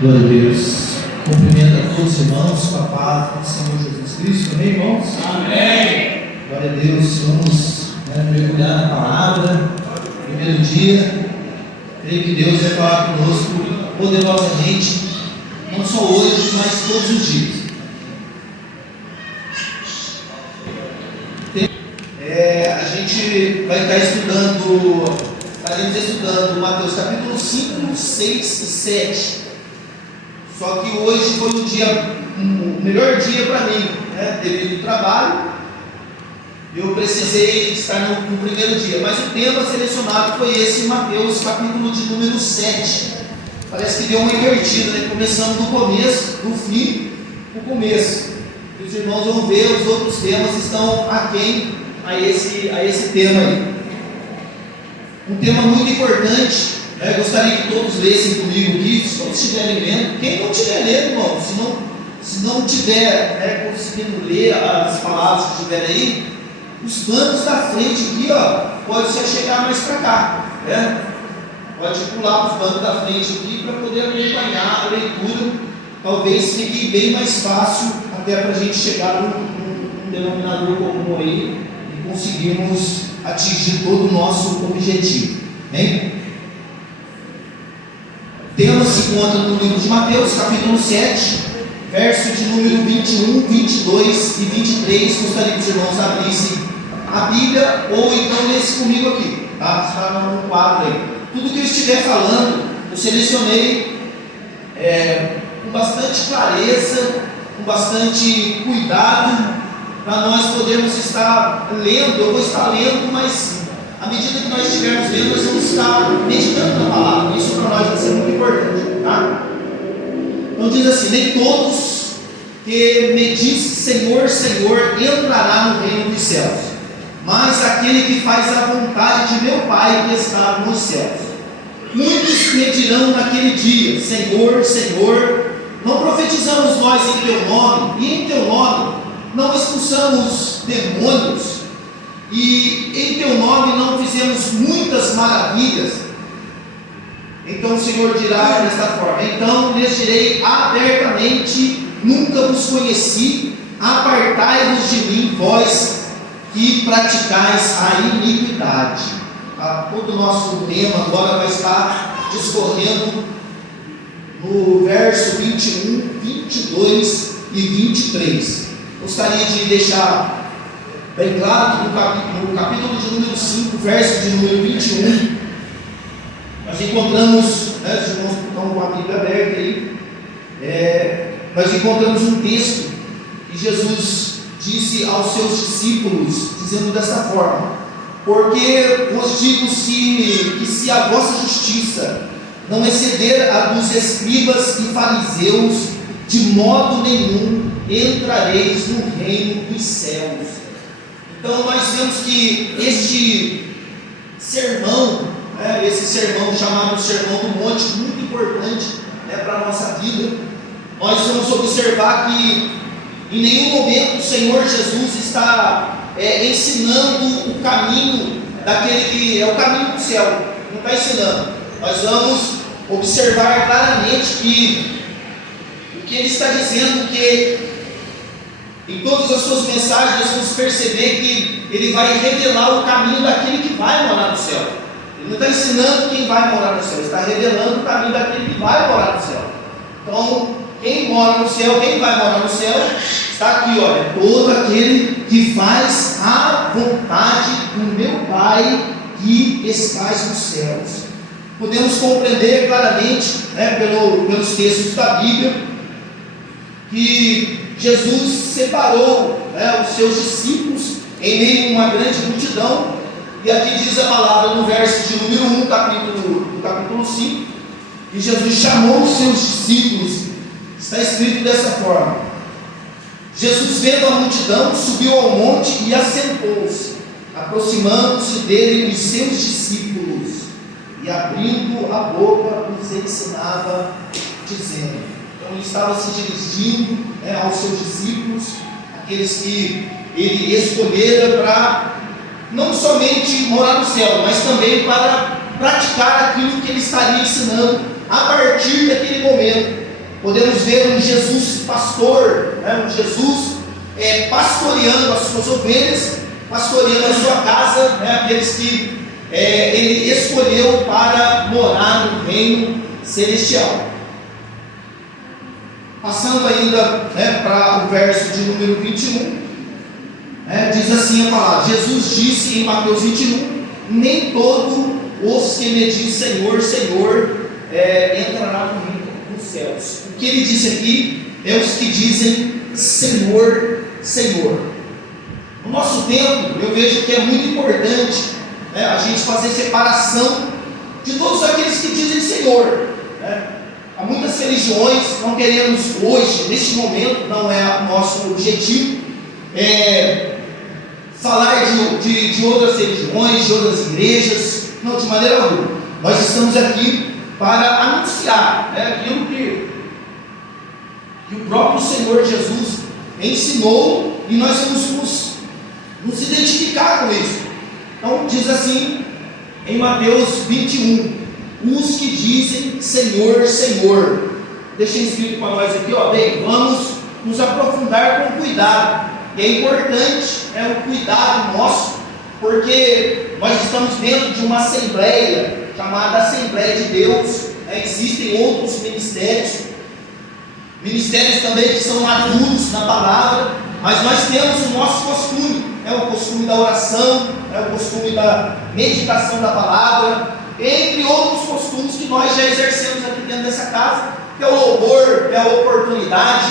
Glória a Deus. Cumprimento a todos os irmãos com a paz do Senhor Jesus Cristo. Amém, irmãos? Amém. Glória a Deus. Vamos mergulhar na palavra. Primeiro dia. Creio que Deus vai falar conosco poderosamente, não só hoje, mas todos os dias. A gente vai estar estaremos estudando Mateus capítulo 5, 6 e 7. Só que hoje foi o melhor dia para mim, devido ao trabalho. Eu precisei estar no primeiro dia, mas o tema selecionado foi esse, Mateus capítulo de número 7. Parece que deu uma invertida, começamos do começo, do fim, o começo. E os irmãos vão ver, os outros temas estão aquém a esse tema aí. Um tema muito importante, gostaria que todos lessem comigo aqui, se todos estiverem lendo. Quem não estiver lendo, irmão, se não estiver conseguindo ler as palavras que estiverem aí, os bancos da frente aqui, pode se chegar mais para cá, pode pular para os bancos da frente aqui para poder acompanhar a leitura. Talvez fique bem mais fácil até para a gente chegar num denominador comum aí e conseguirmos atingir todo o nosso objetivo. Amém? O tema se encontra no livro de Mateus, capítulo 7, verso de número 21, 22 e 23. Gostaria que os irmãos abrissem a Bíblia ou então lesse comigo aqui, tá? Está no quadro aí. Tudo que eu estiver falando, eu selecionei com bastante clareza, com bastante cuidado, para nós podermos estar lendo. Eu vou estar lendo, mas à medida que nós estivermos lendo, nós vamos estar meditando na palavra. Isso para nós vai ser muito importante, tá? Então diz assim: nem todos que me diz Senhor, Senhor, entrará no reino dos céus, mas aquele que faz a vontade de meu Pai que está nos céus. Muitos me dirão naquele dia: Senhor, Senhor, não profetizamos nós em teu nome, e em teu nome não expulsamos demônios, e em teu nome não fizemos muitas maravilhas? Então o Senhor dirá desta forma: então lhes direi abertamente, nunca vos conheci, apartai-vos de mim, vós que praticais a iniquidade. Todo o nosso tema agora vai estar discorrendo no verso 21, 22 e 23. Gostaria de deixar bem claro que no capítulo de número 5, verso de número 21, nós encontramos, os irmãos estão com a Bíblia aberta aí, nós encontramos um texto que Jesus disse aos seus discípulos, dizendo desta forma: porque vos digo que se a vossa justiça não exceder a dos escribas e fariseus, de modo nenhum entrareis no reino dos céus. Então nós vemos que este sermão, esse sermão chamado Sermão do Monte, muito importante para a nossa vida. Nós vamos observar que em nenhum momento o Senhor Jesus está ensinando o caminho daquele que é o caminho do céu. Não está ensinando. Nós vamos observar claramente que o que ele está dizendo, que em todas as suas mensagens nós vamos perceber que ele vai revelar o caminho daquele que vai morar no céu. Ele não está ensinando quem vai morar no céu, ele está revelando o caminho daquele que vai morar no céu. Então, quem mora no céu, quem vai morar no céu, está aqui, olha: todo aquele que faz a vontade do meu Pai que estás nos céus. Podemos compreender claramente, pelos textos da Bíblia, que Jesus separou os seus discípulos em meio a uma grande multidão. E aqui diz a palavra no verso de número 1, capítulo 5, que Jesus chamou os seus discípulos. Está escrito dessa forma: Jesus, vendo a multidão, subiu ao monte e assentou-se. Aproximando-se dele os seus discípulos, e abrindo a boca os ensinava, dizendo. Então ele estava se dirigindo aos seus discípulos, aqueles que ele escolhera para não somente morar no céu, mas também para praticar aquilo que ele estaria ensinando a partir daquele momento. podemos ver um Jesus pastor, né? Um Jesus pastoreando as suas ovelhas, pastoreando a sua casa, né? Aqueles que ele escolheu para morar no reino celestial. Passando ainda, né, para o verso de número 21, diz assim a palavra: Jesus disse em Mateus 21: nem todos os que me dizem Senhor, Senhor, entrará no reino dos céus. O que ele disse aqui é os que dizem Senhor, Senhor. No nosso tempo, eu vejo que é muito importante, né, a gente fazer separação de todos aqueles que dizem Senhor, né? Há muitas religiões, não queremos hoje, neste momento, não é o nosso objetivo, falar de outras religiões, de outras igrejas, não, de maneira alguma. Nós estamos aqui para anunciar, né, aquilo que o próprio Senhor Jesus ensinou, e nós vamos nos identificar com isso. Então diz assim em Mateus 21: os que dizem Senhor, Senhor. Deixa escrito para nós aqui, bem, vamos nos aprofundar com cuidado. E é importante, o cuidado nosso, porque nós estamos dentro de uma assembleia chamada Assembleia de Deus, existem outros ministérios também que são maduros na palavra, mas nós temos o nosso costume, o costume da oração, o costume da meditação da palavra, entre outros costumes que nós já exercemos aqui dentro dessa casa, que é o louvor, é a oportunidade,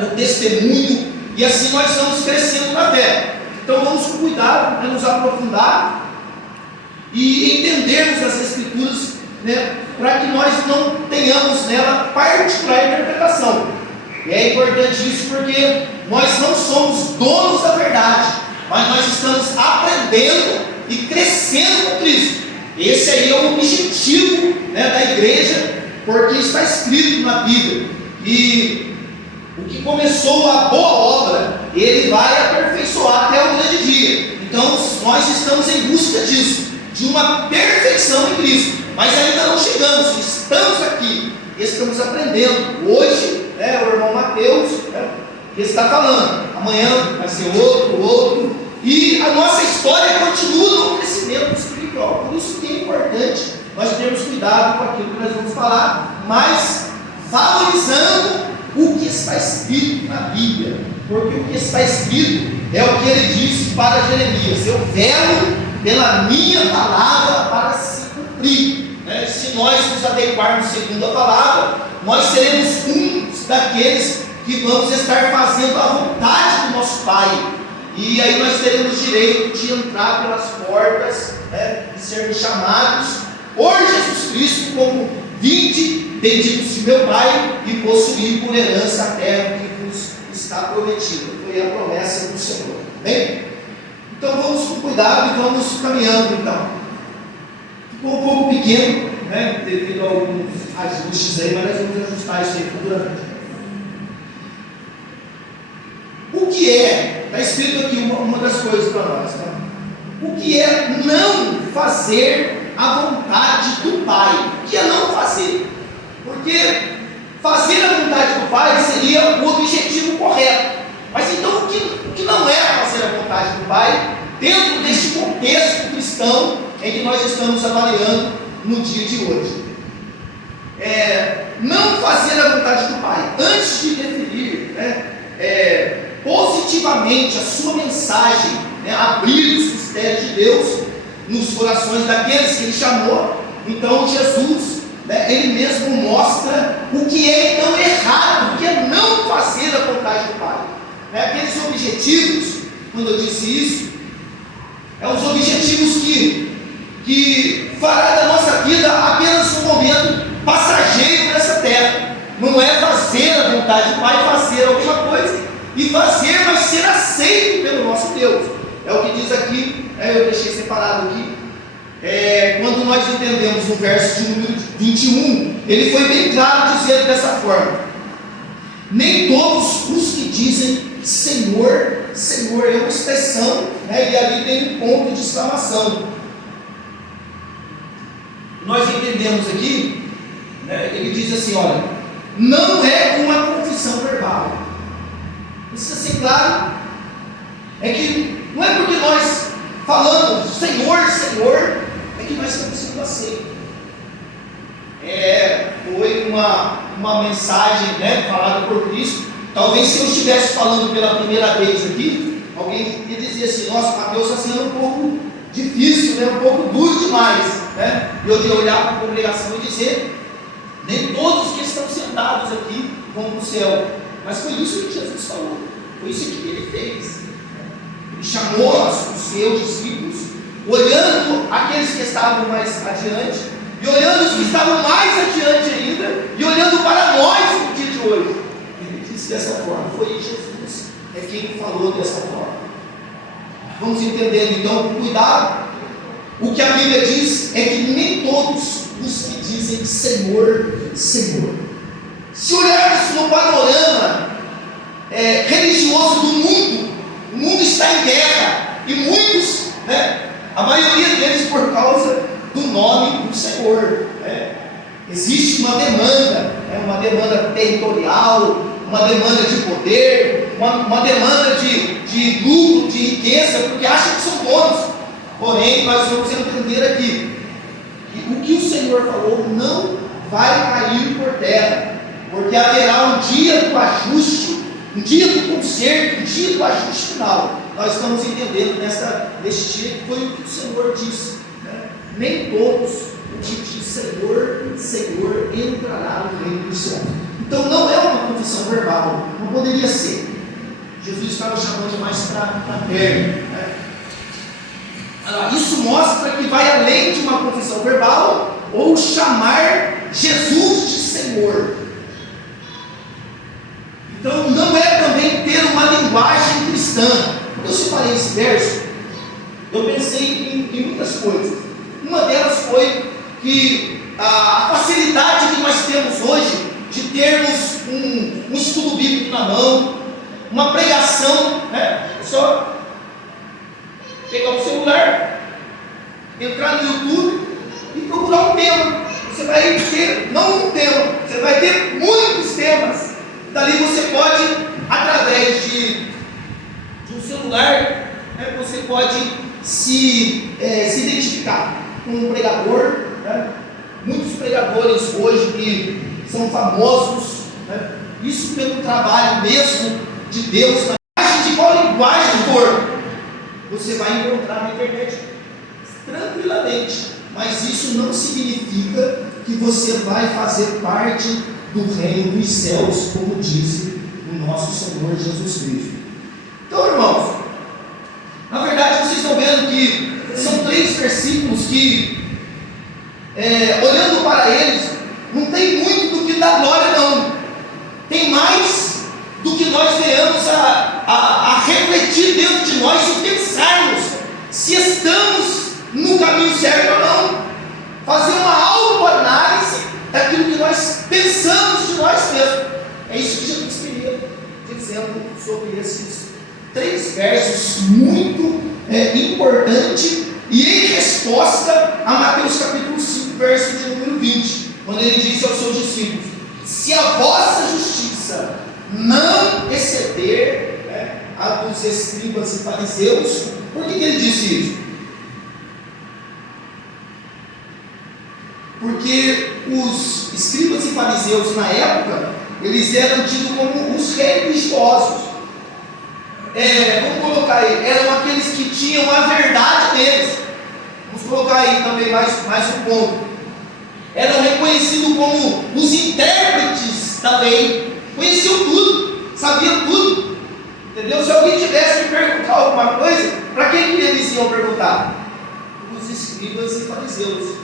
do testemunho, e assim nós vamos crescendo na fé. Então vamos com cuidado, nos aprofundar e entendermos as Escrituras, para que nós não tenhamos nela particular interpretação. E é importante isso porque nós não somos donos da verdade, mas nós estamos aprendendo e crescendo com Cristo. Esse aí é o objetivo, da igreja, porque está escrito na Bíblia. E o que começou a boa obra, ele vai aperfeiçoar até o grande dia. Então nós estamos em busca disso, de uma perfeição em Cristo, mas ainda não chegamos, estamos aqui, estamos aprendendo. Hoje, o irmão Mateus está falando, amanhã vai ser outro, e a nossa história continua no crescimento espiritual. Por isso que é importante nós termos cuidado com aquilo que nós vamos falar, mas valorizando o que está escrito na Bíblia, porque o que está escrito é o que ele disse para Jeremias: eu velo pela minha palavra para se cumprir. Se nós nos adequarmos segundo a palavra, nós seremos uns daqueles que vamos estar fazendo a vontade do nosso Pai, e aí nós teremos direito de entrar pelas portas, e sermos chamados por Jesus Cristo como: vinde, benditos de meu Pai, e possuir por herança a terra que vos está prometida. Foi a promessa do Senhor. Bem? Então vamos com cuidado e vamos caminhando. Então ficou um pouco pequeno, devido a alguns ajustes aí, mas nós vamos ajustar isso aí futuramente. O que está escrito aqui uma das coisas para nós, tá? O que é não fazer a vontade do Pai? O que é não fazer? Porque fazer a vontade do Pai seria o objetivo correto. Mas então o que não é fazer a vontade do Pai dentro deste contexto cristão em que nós estamos avaliando no dia de hoje? Não fazer a vontade do Pai, antes de definir positivamente a sua mensagem, abrir os mistérios de Deus nos corações daqueles que Ele chamou. Então Jesus, Ele mesmo mostra o que é então errado, o que é não fazer a vontade do Pai. Aqueles objetivos, quando eu disse isso, os objetivos que fará da nossa vida apenas um momento passageiro nessa terra. Não é fazer a vontade do Pai, fazer alguma coisa e fazer, mas ser aceito pelo nosso Deus. É o que diz aqui, eu deixei separado aqui, quando nós entendemos no verso de número 21, ele foi bem claro dizendo dessa forma: nem todos os que dizem Senhor, Senhor, é uma expressão, e ali tem um ponto de exclamação. Nós entendemos aqui, ele diz assim: olha, não é uma confissão verbal. Precisa ser claro. É que não é porque nós falamos Senhor, Senhor, é que nós estamos sendo aceitos. Foi uma mensagem, né, falada por Cristo. Talvez se eu estivesse falando pela primeira vez aqui, alguém ia dizer assim: nossa, Mateus está sendo um pouco difícil, né, um pouco duro demais, né? E eu ia olhar para a congregação e dizer: nem todos que estão sentados aqui vão para o céu. Mas foi isso que Jesus falou, foi isso que ele fez. Ele chamou os seus discípulos, olhando aqueles que estavam mais adiante, e olhando os que estavam mais adiante ainda, e olhando para nós no dia de hoje. Ele disse dessa forma, foi Jesus quem falou dessa forma. Vamos entendendo então com cuidado. O que a Bíblia diz é que nem todos os que dizem Senhor, Senhor. Se olharmos no panorama religioso do mundo, o mundo está em guerra, e muitos, a maioria deles por causa do nome do Senhor. Existe uma demanda territorial, uma demanda de poder, uma demanda de lucro, de riqueza, porque acham que são donos. Porém, nós vamos entender aqui que o que o Senhor falou não vai cair por terra, porque haverá um dia do ajuste, um dia do conserto, um dia do ajuste final. Nós estamos entendendo neste dia que foi o que o Senhor disse, nem todos o que diz Senhor, Senhor entrará no reino dos céus. Então não é uma confissão verbal, não poderia ser. Jesus estava chamando mais para perto. Isso mostra que vai além de uma confissão verbal ou chamar Jesus de Senhor. Então não é também ter uma linguagem cristã. Quando eu separei esse verso, eu pensei em muitas coisas. Uma delas foi que a facilidade que nós temos hoje de termos um estudo bíblico na mão, uma pregação, é só pegar o celular, entrar no YouTube e procurar um tema. Você vai ter, não um tema, você vai ter muitos temas. Dali você pode, através de um celular, você pode se identificar com um pregador. Muitos pregadores hoje que são famosos, isso pelo trabalho mesmo de Deus, de qual linguagem for, você vai encontrar na internet tranquilamente. Mas isso não significa que você vai fazer parte do reino dos céus, como disse o nosso Senhor Jesus Cristo. Então, irmãos, na verdade vocês estão vendo que são 3 versículos que, olhando para eles, não tem muito do que dar glória, não. Tem mais do que nós venhamos a refletir dentro de nós e pensarmos se estamos no caminho certo ou não. Fazer uma autoanálise daquilo que nós pensamos de nós mesmos. É isso que Jesus queria dizendo sobre esses 3 versos muito importantes, e em resposta a Mateus capítulo 5, verso de número 20, quando ele disse aos seus discípulos: se a vossa justiça não exceder a dos escribas e fariseus. Por que ele disse isso? Porque os escribas e fariseus na época, eles eram tidos como os religiosos. Vamos colocar aí, eram aqueles que tinham a verdade deles. Vamos colocar aí também mais um ponto. Eram reconhecidos como os intérpretes da lei, conheciam tudo, sabiam tudo, entendeu? Se alguém tivesse que perguntar alguma coisa, para quem que eles iam perguntar? Os escribas e fariseus.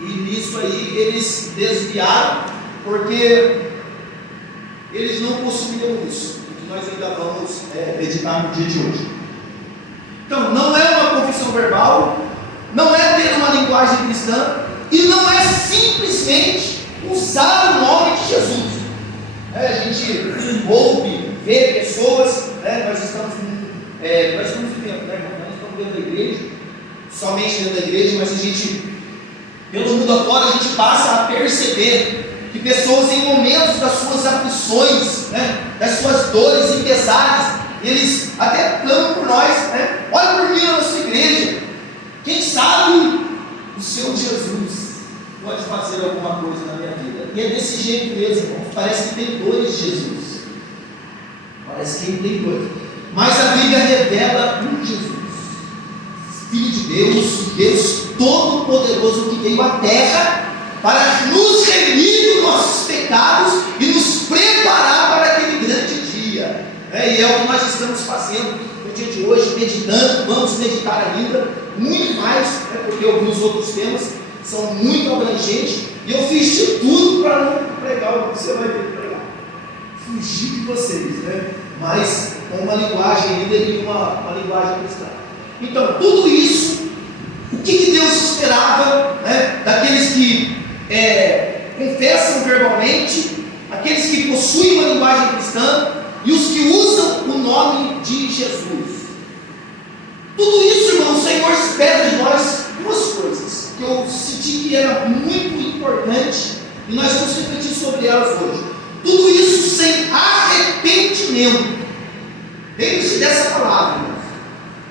E nisso aí eles desviaram, porque eles não possuíam isso, que nós ainda vamos meditar no dia de hoje. Então, não é uma confissão verbal, não é ter uma linguagem cristã, e não é simplesmente usar o nome de Jesus. A gente ouve, vê pessoas, nós estamos vivendo, nós estamos dentro da igreja, somente dentro da igreja, mas a gente, pelo mundo afora, a gente passa a perceber que pessoas em momentos das suas aflições, né, das suas dores e pesares, eles até clamam por nós, né? Olha por mim na nossa igreja. Quem sabe o seu Jesus pode fazer alguma coisa na minha vida. E é desse jeito mesmo, irmãos. Parece que tem dois Jesus. Parece que tem dois. Mas a Bíblia revela um Jesus, Filho de Deus, Deus Todo-Poderoso, que veio à terra para nos remir dos nossos pecados e nos preparar para aquele grande dia. E é o que nós estamos fazendo no dia de hoje, meditando. Vamos meditar ainda muito mais, porque alguns outros temas são muito abrangentes, e eu fiz de tudo para não pregar o que você vai ver pregar. Fugir de vocês, né? Mas com uma linguagem ainda e uma linguagem cristã. Então, tudo isso, o que Deus esperava, né, daqueles que confessam verbalmente, aqueles que possuem uma linguagem cristã e os que usam o nome de Jesus? Tudo isso, irmão, o Senhor espera de nós duas coisas que eu senti que era muito importante e nós vamos refletir sobre elas hoje. Tudo isso sem arrependimento. Lembre-se dessa palavra, irmão.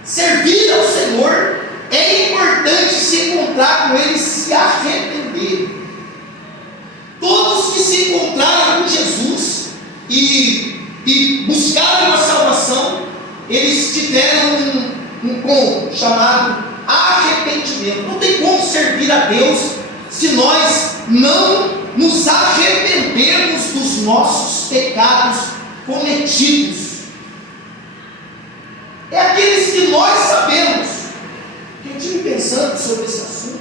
Servir ao Senhor é importante se encontrar com Ele, se arrepender. Todos que se encontraram com Jesus e buscaram a salvação, eles tiveram um ponto chamado arrependimento. Não tem como servir a Deus se nós não nos arrependermos dos nossos pecados cometidos. É aqueles que nós sabemos. Eu estive pensando sobre esse assunto.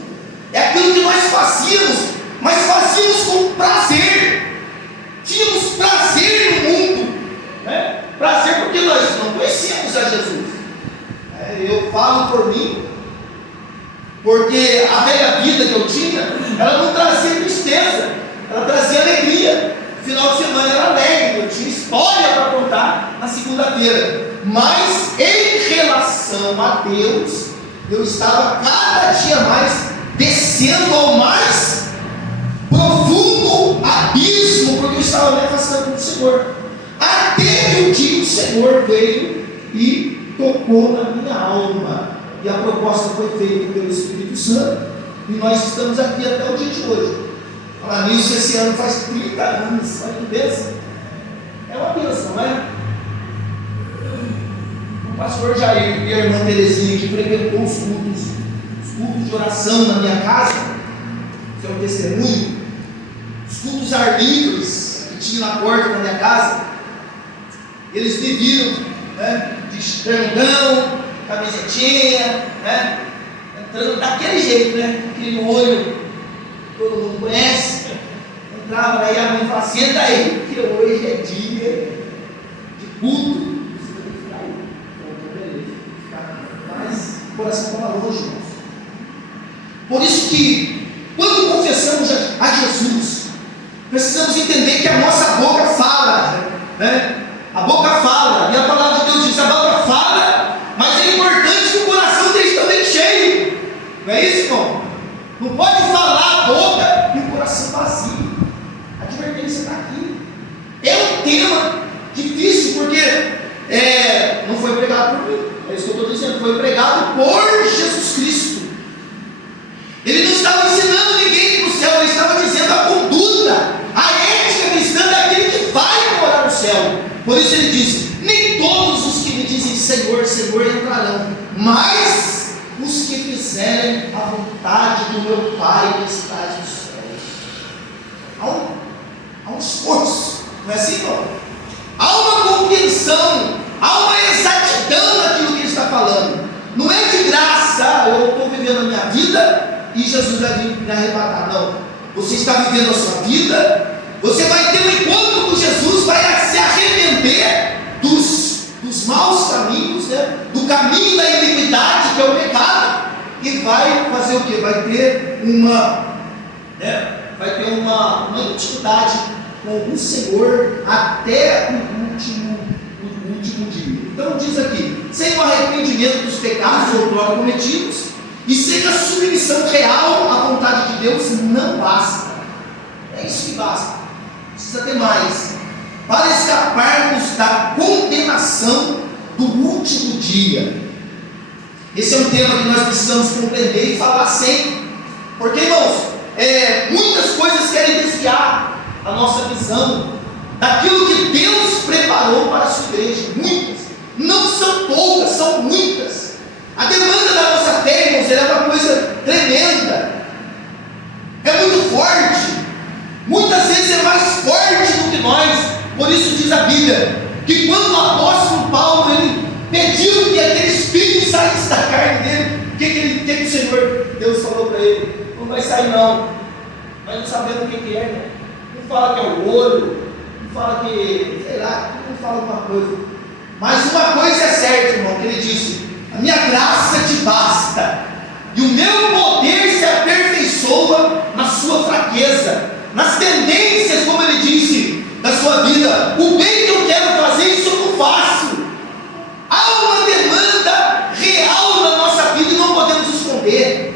É aquilo que nós fazíamos, mas fazíamos com prazer. Tínhamos prazer no mundo, né? Prazer porque nós não conhecíamos a Jesus. Eu falo por mim, porque a velha vida que eu tinha, ela não trazia tristeza, ela trazia alegria. Final de semana era alegre, eu tinha história para contar na segunda-feira. Mas em relação a Deus, eu estava cada dia mais descendo ao mais profundo abismo, porque eu estava me afastando do Senhor. Até que um dia o Senhor veio e tocou na minha alma, e a proposta foi feita pelo Espírito Santo, e nós estamos aqui até o dia de hoje. Falar nisso, esse ano faz 30 anos, olha que bênção. É uma bênção, não é? O pastor Jair e a irmã Terezinha, que frequentou os cultos de oração na minha casa, que é um testemunho, os cultos ar livres que tinha na porta da minha casa, eles me viram, né, de bermudão, camisetinha, né, entrando daquele jeito, né, aquele olho, todo mundo conhece. Entrava aí, a mãe falava: senta aí, porque hoje é dia de culto. Você tem que ficar aí, mas o coração estava longe, irmãos. Por isso que, quando confessamos a Jesus, precisamos entender que a nossa boca fala, né? A boca fala, e a palavra de Deus diz: a boca fala, mas é importante que o coração esteja também cheio. Não é isso, irmão? Não pode falar a boca e o coração vazio. A advertência está aqui. É um tema difícil, porque não foi pregado por mim, é isso que eu estou dizendo, foi pregado por Jesus Cristo. Ele não estava ensinando ninguém para o céu, ele estava dizendo a conduta, a ética cristã daquele que vai morar no céu. Por isso ele disse: nem todos os que me dizem Senhor, Senhor entrarão, mas os que fizerem a vontade do meu Pai que está nos céus. Há um esforço, não é assim, não? Há uma compreensão, há uma exatidão naquilo que ele está falando. Não é de graça, eu estou vivendo a minha vida e Jesus vai vir me arrebatar. Não, você está vivendo a sua vida, você vai ter um encontro com Jesus, vai se arrepender dos maus caminhos, né? Do caminho da iniquidade, que é o pecado, e vai fazer o que? Vai ter uma intimidade com o Senhor até o último dia. Então diz aqui: sem o arrependimento dos pecados outrora cometidos e sem a submissão real à vontade de Deus, não basta. É isso que basta. Precisa ter mais. Para escaparmos da condenação do último dia. Esse é um tema que nós precisamos compreender e falar sempre. Porque, irmãos, muitas coisas querem desviar a nossa visão daquilo que Deus preparou para a sua igreja. Muitas. Não são poucas, são muitas. A demanda da nossa terra, irmãos, é uma coisa tremenda. É muito forte. Muitas vezes é mais forte do que nós. Por isso diz a Bíblia que quando o apóstolo Paulo ele pediu que aquele espírito saísse da carne dele, o que o Senhor Deus falou para ele? Não vai sair não. Mas não sabemos o que é, né? Não fala que é o olho, não fala que, sei lá, não fala alguma coisa. Mas uma coisa é certa, irmão, que ele disse: a minha graça te basta, e o meu poder se aperfeiçoa na sua fraqueza, nas tendências, como ele disse, da sua vida. O bem que eu quero fazer, isso eu não faço. Há uma demanda real na nossa vida e não podemos esconder.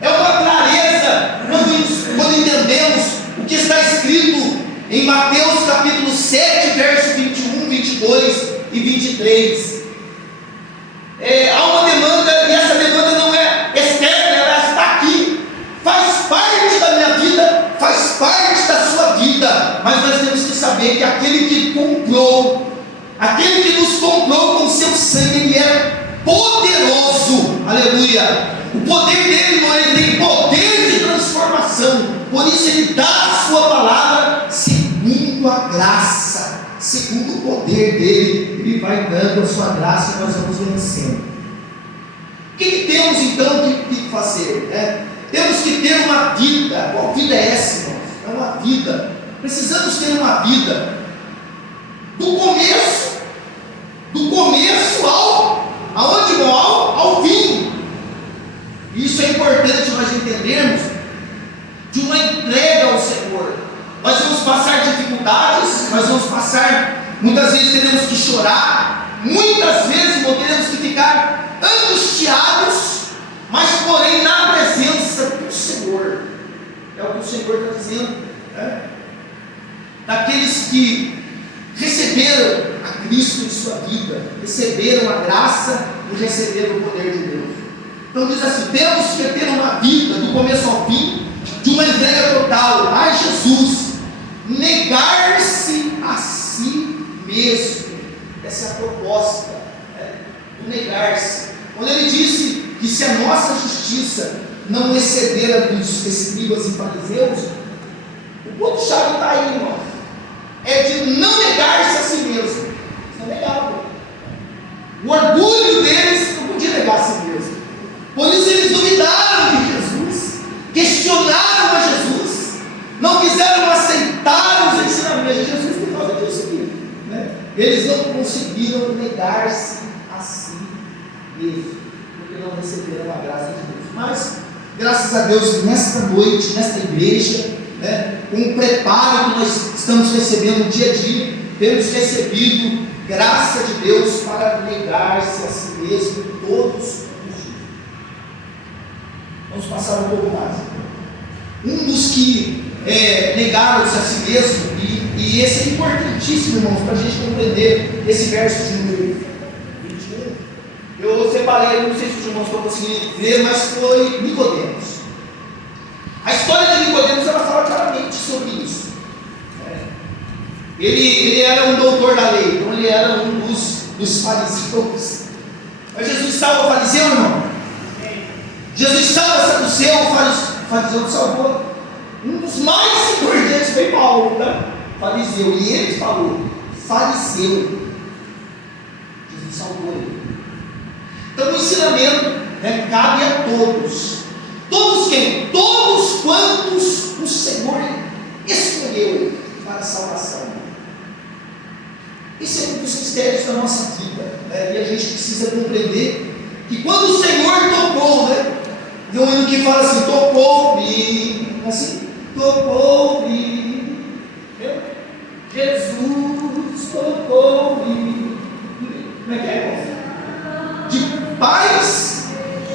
É uma clareza quando entendemos o que está escrito em Mateus capítulo 7, verso 21, 22 e 23. Há uma demanda, e essa demanda não é externa, ela está aqui, faz parte da minha vida, faz parte da sua vida, mas nós temos que saber que aquele que comprou, aquele que nos comprou com seu sangue, ele é poderoso, aleluia. O poder dele, irmão, ele tem poder de transformação, por isso ele dá a sua palavra segundo a graça, segundo o poder dele, ele vai dando a sua graça e nós vamos vencendo. O que temos então que fazer? Temos que ter uma vida. Qual vida é essa, irmãos? É uma vida. Precisamos ter uma vida do começo ao fim. Isso é importante nós entendermos, de uma entrega ao Senhor. Nós vamos passar dificuldades, nós vamos passar, muitas vezes teremos que chorar, muitas vezes teremos que ficar angustiados, mas porém na presença do Senhor. É o que o Senhor está dizendo, né? Daqueles que receberam a Cristo em sua vida, receberam a graça e receberam o poder de Deus. Então diz assim: temos que ter uma vida do começo ao fim, de uma entrega total a Jesus, negar-se a si mesmo. Essa é a proposta, do negar-se. Quando ele disse que se a nossa justiça não exceder a dos escribas e fariseus, o ponto-chave está aí, irmão. É de não negar-se a si mesmo. Isso não é legal. O orgulho deles não podia negar a si mesmo. Por isso eles duvidaram de Jesus, questionaram a Jesus, não quiseram aceitar os ensinamentos de Jesus por causa disso aqui, né? Eles não conseguiram negar-se a si mesmo, porque não receberam a graça de Deus. Mas, graças a Deus, nesta noite, nesta igreja, né, com o preparo que nós estamos recebendo dia a dia, temos recebido graça de Deus para negar-se a si mesmo todos os dias. Vamos passar um pouco mais. Um dos que negaram-se a si mesmo, e esse é importantíssimo, irmãos, para a gente compreender esse verso de número 21. Eu separei, não sei se os irmãos estão conseguindo ver, mas foi Nicodemos. A história de Nicodemos, ela fala claramente sobre isso. Ele era um doutor da lei, então ele era um dos fariseus. Mas Jesus salva o fariseu, irmão? Jesus salva o saduceu, o fariseu salvou. Um dos mais importantes foi Paulo, né? Fariseu, e ele falou, fariseu. Jesus salvou ele. Então o ensinamento cabe a todos. Todos quem? Todos quantos o Senhor escolheu para a salvação. Esse é um dos mistérios da nossa vida, né? E a gente precisa compreender que quando o Senhor tocou, né? Tem um hino que fala assim: tocou-me, assim, tocou-me, Jesus tocou-me. Como é que é? De paz,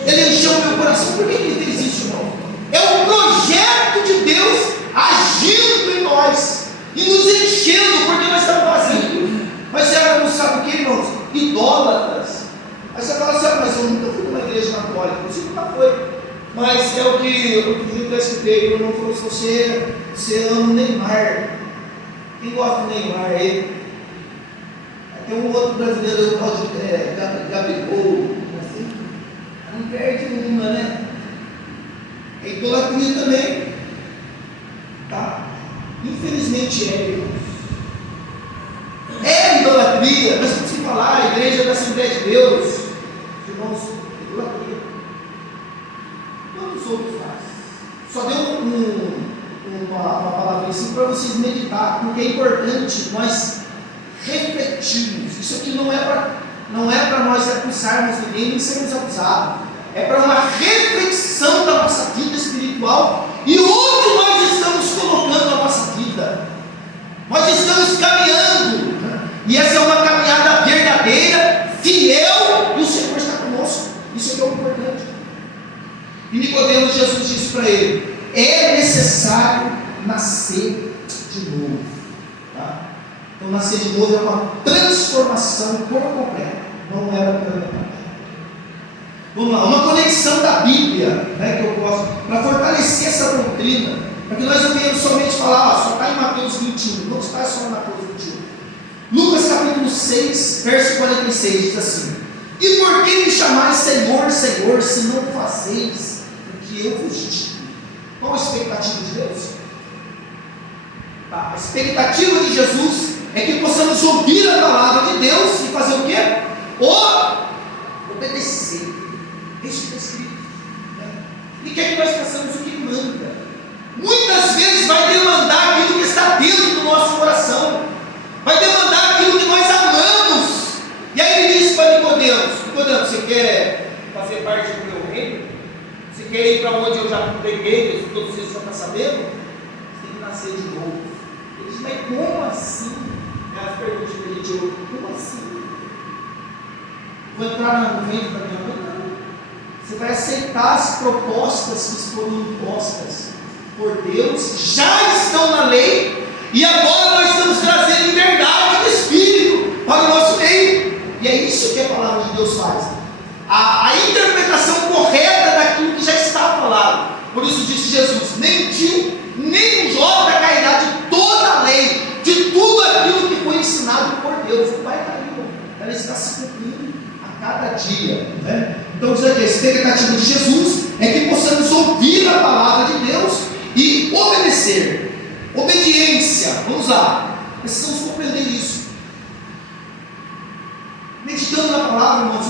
ele encheu o meu coração. Por que ele fez isso, irmão? É o projeto de Deus agindo e nos enchendo, porque nós estamos vazios. Mas éramos, sabe o que, irmãos? Idólatras. Aí você fala assim, mas eu nunca fui numa igreja católica. Você nunca foi. Mas é o que eu escutei. O irmão falou assim, você ama o Neymar. Quem gosta do Neymar aí? Tem um outro brasileiro, Gabigol. Assim, não perde nenhuma, né? É idolatria também. Tá? Infelizmente é, irmãos. É idolatria. Nós temos que falar, a igreja da Assembleia de Deus. Irmãos, idolatria. Quantos outros fazem? Só deu uma palavra assim para vocês meditar, porque é importante nós refletirmos. Isso aqui não é para nós acusarmos ninguém, nem sermos acusados. É para uma reflexão da nossa vida espiritual e onde nós estamos colocando a nossa vida. Nós estamos caminhando, né? E essa é uma caminhada verdadeira, fiel, e o Senhor está conosco. Isso é o importante. E Nicodemos, Jesus disse para ele: é necessário nascer de novo. Tá? Então, nascer de novo é uma transformação por completo, não era pela metade. Vamos lá, uma conexão da Bíblia, né, que eu gosto, para fortalecer essa doutrina, para que nós não venhamos somente falar, só está em Mateus 21, não está só em Mateus 21. Lucas capítulo 6, verso 46 diz assim: e por que me chamais Senhor, Senhor, se não fazeis o que eu vos digo? Qual a expectativa de Deus? Tá, a expectativa de Jesus é que possamos ouvir a palavra de Deus e fazer o quê? Obedecer. Isso está escrito. E quer que nós façamos o que manda. Muitas vezes vai demandar aquilo que está dentro do nosso coração, vai demandar aquilo que nós amamos. E aí ele disse para Nicodemos: você quer fazer parte do meu reino? Você quer ir para onde eu já preguei, todos vocês já estão sabendo? Você tem que nascer de novo. Ele diz: mas como assim? As perguntas que a gente ouve: como assim? Vou entrar no ventre da minha mãe? Não. Você vai aceitar as propostas que foram impostas por Deus, já estão na lei, e agora nós estamos trazendo liberdade do Espírito para o nosso meio. E é isso que a palavra de Deus faz, a interpretação correta daquilo que já está falado. Por isso disse Jesus: nem tio, nem jota cairá de toda a lei, de tudo aquilo que foi ensinado por Deus. Não vai cair, ela está se cumprindo a cada dia, né? Então diz aqui, a expectativa de Jesus é que possamos ouvir a palavra de Deus e obedecer. Obediência, vamos lá, precisamos compreender isso. Meditando na palavra, irmãos,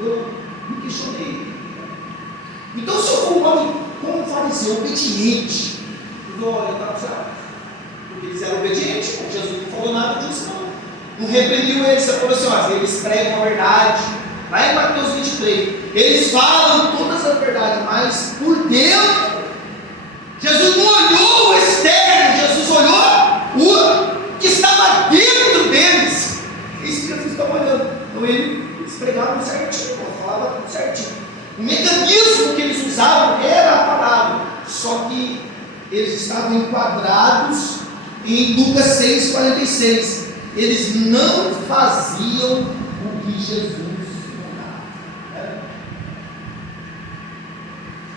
eu me questionei. Então, se eu for um homem como um fariseu, obediente, porque eles eram obedientes, Jesus não falou nada disso, não repreendeu eles, você falou assim: eles pregam a verdade. Lá em Mateus 23, eles falam todas as verdades, mas por dentro, Jesus não olhou o externo, Jesus olhou o que estava dentro deles. É isso que Jesus estava olhando. Então eles pregavam certinho, falavam tudo certinho. O mecanismo que eles usavam era a palavra, só que eles estavam enquadrados em Lucas 6,46. Eles não faziam o que Jesus.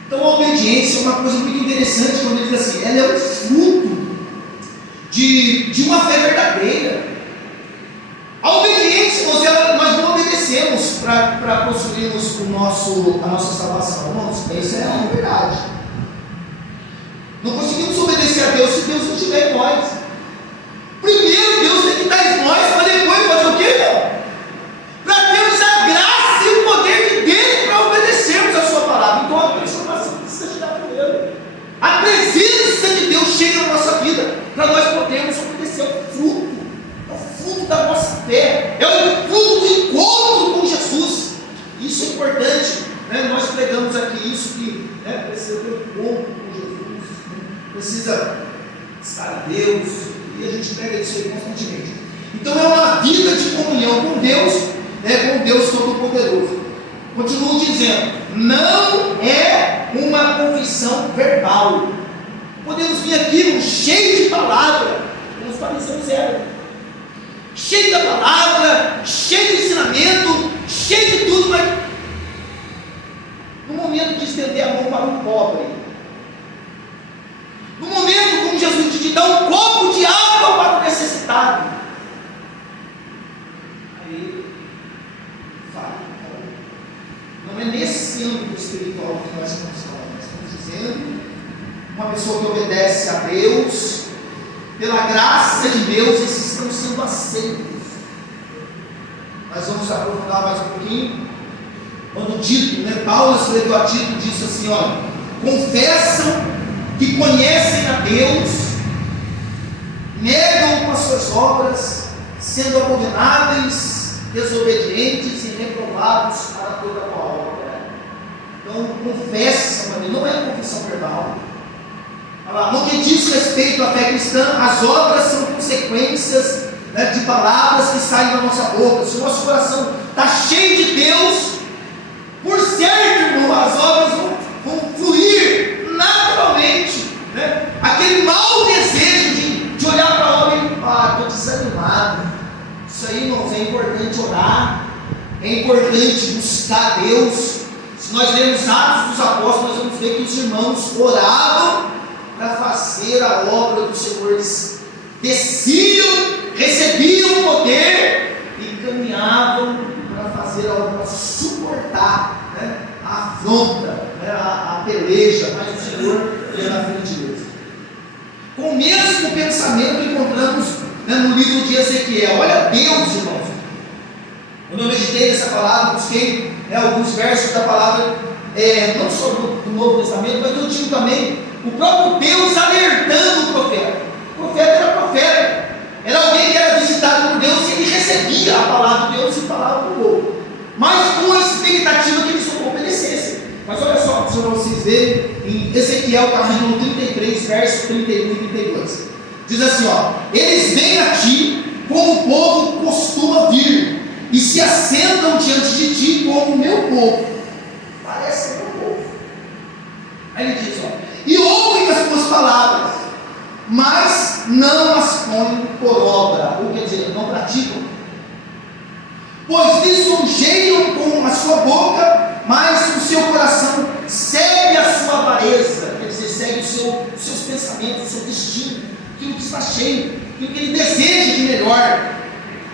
Então a obediência é uma coisa muito interessante, quando ele diz assim, ela é um fruto de uma fé verdadeira. A obediência, nós não obedecemos para possuirmos a nossa salvação, irmãos, isso é uma verdade. Não conseguimos obedecer a Deus se Deus não estiver em nós. Primeiro Deus tem que estar em nós, para depois fazer o quê, irmão? Para termos a graça e o poder de Deus para obedecermos a sua palavra. Então a transformação precisa chegar primeiro. A presença de Deus chega na nossa vida, para nós podermos obedecer o fruto. É o fruto da nossa fé, é o fruto do encontro com Jesus. Isso é importante, né? Nós pregamos aqui isso, que precisa ter um encontro com Jesus, né? Precisa estar em Deus, e a gente prega isso aí constantemente. Então é uma vida de comunhão com Deus, com Deus Todo-Poderoso. Continuo dizendo, não é uma confissão verbal. Podemos vir aqui cheio de palavra, pela graça de Deus, esses estão sendo aceitos. Nós vamos aprofundar mais um pouquinho. Quando Tito, Paulo escreveu a Tito, disse assim: olha, confessam que conhecem a Deus, negam com as suas obras, sendo abomináveis, desobedientes e reprovados para toda a obra. Então, confessa, não é confissão verbal. No que diz respeito à fé cristã, as obras são consequências de palavras que saem da nossa boca. Se o nosso coração está cheio de Deus, por certo, irmão, as obras vão fluir naturalmente. Aquele mau desejo de olhar para a obra e estou desanimado. Isso aí, irmãos, é importante orar, é importante buscar Deus. Se nós lermos Atos dos Apóstolos, nós vamos ver que os irmãos oravam para fazer a obra do Senhor. Eles desciam, recebiam o poder e caminhavam para fazer a obra, para suportar a afronta, a peleja, mas o Senhor ia na frente de Deus. Com o mesmo pensamento encontramos no livro de Ezequiel. Olha Deus, irmãos. Quando eu meditei nessa palavra, busquei alguns versos da palavra, não só do Novo Testamento, mas do Antigo também. O próprio Deus alertando o profeta. O profeta era profeta, era alguém que era visitado por Deus e ele recebia a palavra de Deus e falava para o povo, mas com a expectativa que eles obedecessem. Mas olha só, para vocês verem, em Ezequiel capítulo 33, versos 31 e 32, diz assim: eles vêm a ti como o povo costuma vir, e se assentam diante de ti como o meu povo. Parece meu povo. Aí ele diz: e ouvem as tuas palavras, mas não as põem por obra, ou quer dizer, não praticam. Pois lisonjeiam com a sua boca, mas o seu coração segue a sua avareza, quer dizer, segue os seus pensamentos, o seu destino, aquilo que está cheio, aquilo que ele deseja de melhor.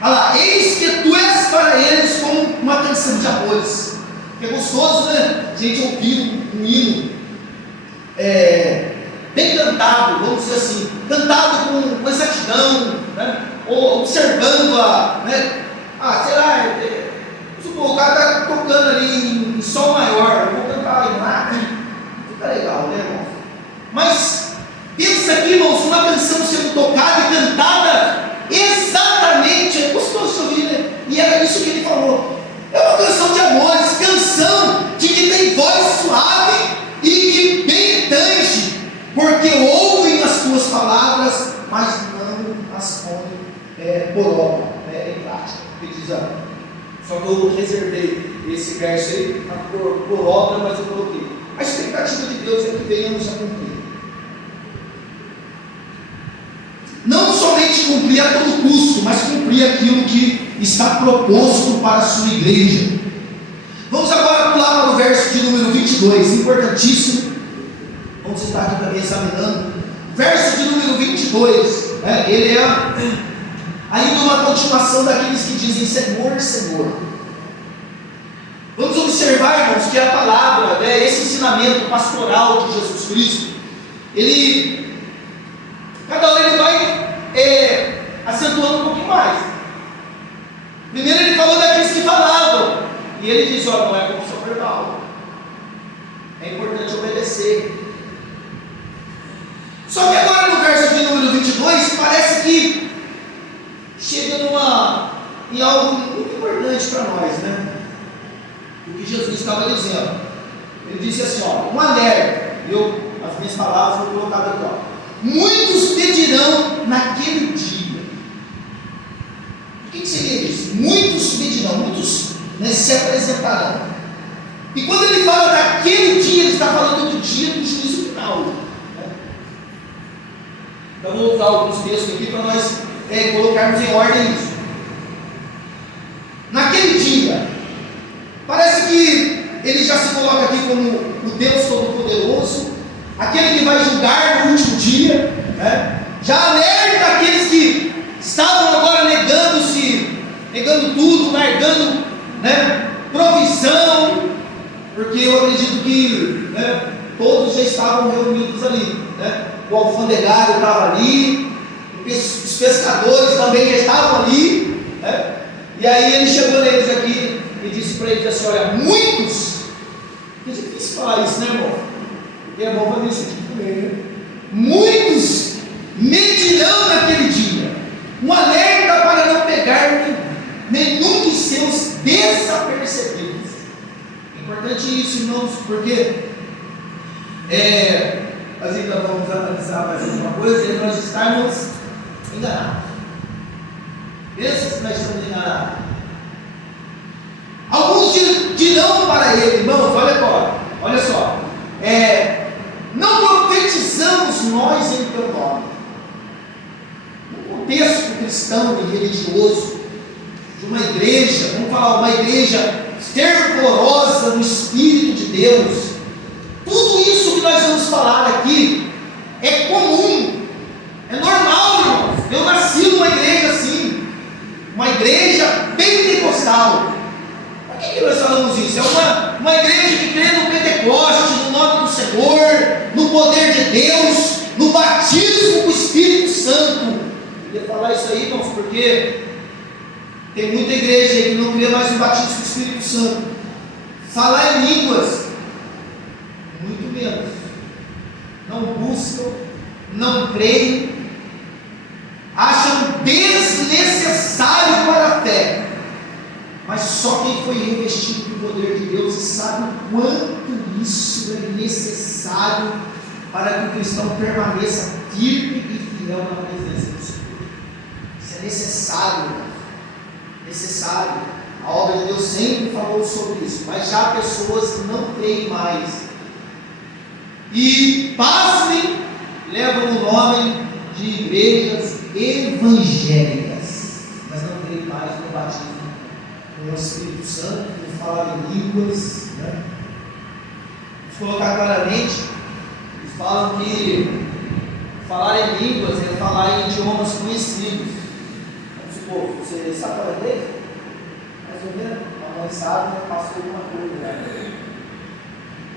Olha lá, eis que tu és para eles como uma canção de amores. É gostoso, a gente ouvir um hino bem cantado, vamos dizer assim, cantado com exatidão, ou observando sei lá, o cara está tocando ali em sol maior, eu vou cantar em lá, fica legal, irmão? Mas pensa aqui, irmãos, uma canção sendo tocada e cantada exatamente, é gostoso de ouvir, e era isso que ele falou. É uma canção de amores, canção de que tem voz suave e que bem tange, porque ouvem as tuas palavras, mas não as põem por obra, em prática. Ele diz, só que eu reservei esse verso aí por obra, mas eu coloquei. A expectativa de Deus é que venhamos a cumprir. Não somente cumprir a todo custo, mas cumprir aquilo que está proposto para a sua igreja. Vamos agora pular para o verso de número 22, importantíssimo. Vamos estar aqui também examinando. Verso de número 22, ele é ainda uma continuação daqueles que dizem Senhor, Senhor. Vamos observar, irmãos, que a palavra, esse ensinamento pastoral de Jesus Cristo, cada hora ele vai acentuando um pouquinho mais. Primeiro ele falou daqueles que falavam, e ele diz, não é confissão verbal, é importante obedecer. Só que agora no verso de número 22, parece que chega em algo muito importante para nós, o que Jesus estava dizendo. Ele disse assim, um alerta, as minhas palavras foram colocadas aqui, muitos pedirão naquele dia. O que seria isso? Muitos pedirão, muitos se apresentarão. E quando ele fala daquele dia, ele está falando do dia do juízo final. Então vou usar alguns textos aqui para nós colocarmos em ordem isso. Naquele dia, parece que ele já se coloca aqui como o Deus Todo-Poderoso, aquele que vai julgar no último dia, já alerta aqueles que estavam agora negando tudo, largando provisão, porque eu acredito que todos já estavam reunidos ali, o alfandegário estava ali, os pescadores também já estavam ali, né? E aí ele chegou neles aqui e disse para eles assim: olha, muitos, é difícil falar isso, né, irmão? Porque é bom fazer isso aqui também, né? Muitos medirão naquele dia um alerta para não pegar nenhum de seus desapercebidos. É importante isso, irmãos, porque nós ainda vamos analisar mais alguma coisa e nós estamos enganados. Pensa se nós estamos enganados. Alguns dirão para ele: irmãos, olha só, não profetizamos nós em teu nome. No contexto cristão e religioso de uma igreja, vamos falar, uma igreja fervorosa no Espírito de Deus, tudo isso que nós vamos falar aqui é comum, é normal, irmãos. Eu nasci numa igreja assim, uma igreja pentecostal. Por que nós falamos isso? É uma igreja que crê no Pentecoste, no nome do Senhor, no poder de Deus, no batismo com o Espírito Santo. Eu queria falar isso aí, irmãos, porque tem muita igreja aí que não crê mais no batismo com o Espírito Santo. Falar em línguas, muito menos. Não buscam, não creem, acham desnecessário para a fé. Mas só quem foi revestido do poder de Deus e sabe o quanto isso é necessário para que o cristão permaneça firme e fiel na presença do Senhor. Isso é necessário, irmão. Necessário. A obra de Deus sempre falou sobre isso, mas já pessoas que não creem mais e, pasmem, levam o nome de igrejas evangélicas, mas não creem mais no batismo com o Espírito Santo, no falar em línguas, né? Vou colocar claramente, eles falam que falar em línguas é falar em idiomas conhecidos. Vamos supor, você sabe falar inglês? Mais ou menos, a mãe sabe, mas passou alguma coisa, né?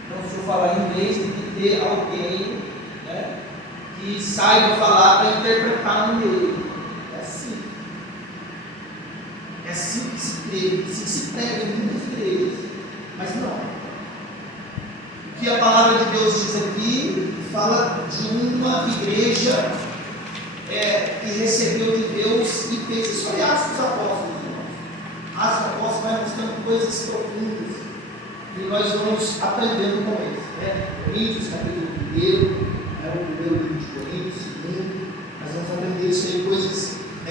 Então, se eu falar inglês, tem que ter alguém, né, que saiba falar para interpretar no meio. É assim. É assim que se crê, assim que se prega em muitas igrejas. Mas não. O que a palavra de Deus diz aqui, fala de uma igreja que recebeu de Deus e fez isso. Olha Atos dos Apóstolos. Atos dos Apóstolos vai mostrando coisas profundas e nós vamos aprendendo com eles. Coríntios, capítulo 1, o primeiro livro de Coríntios, segundo, nós vamos aprender isso aí, coisas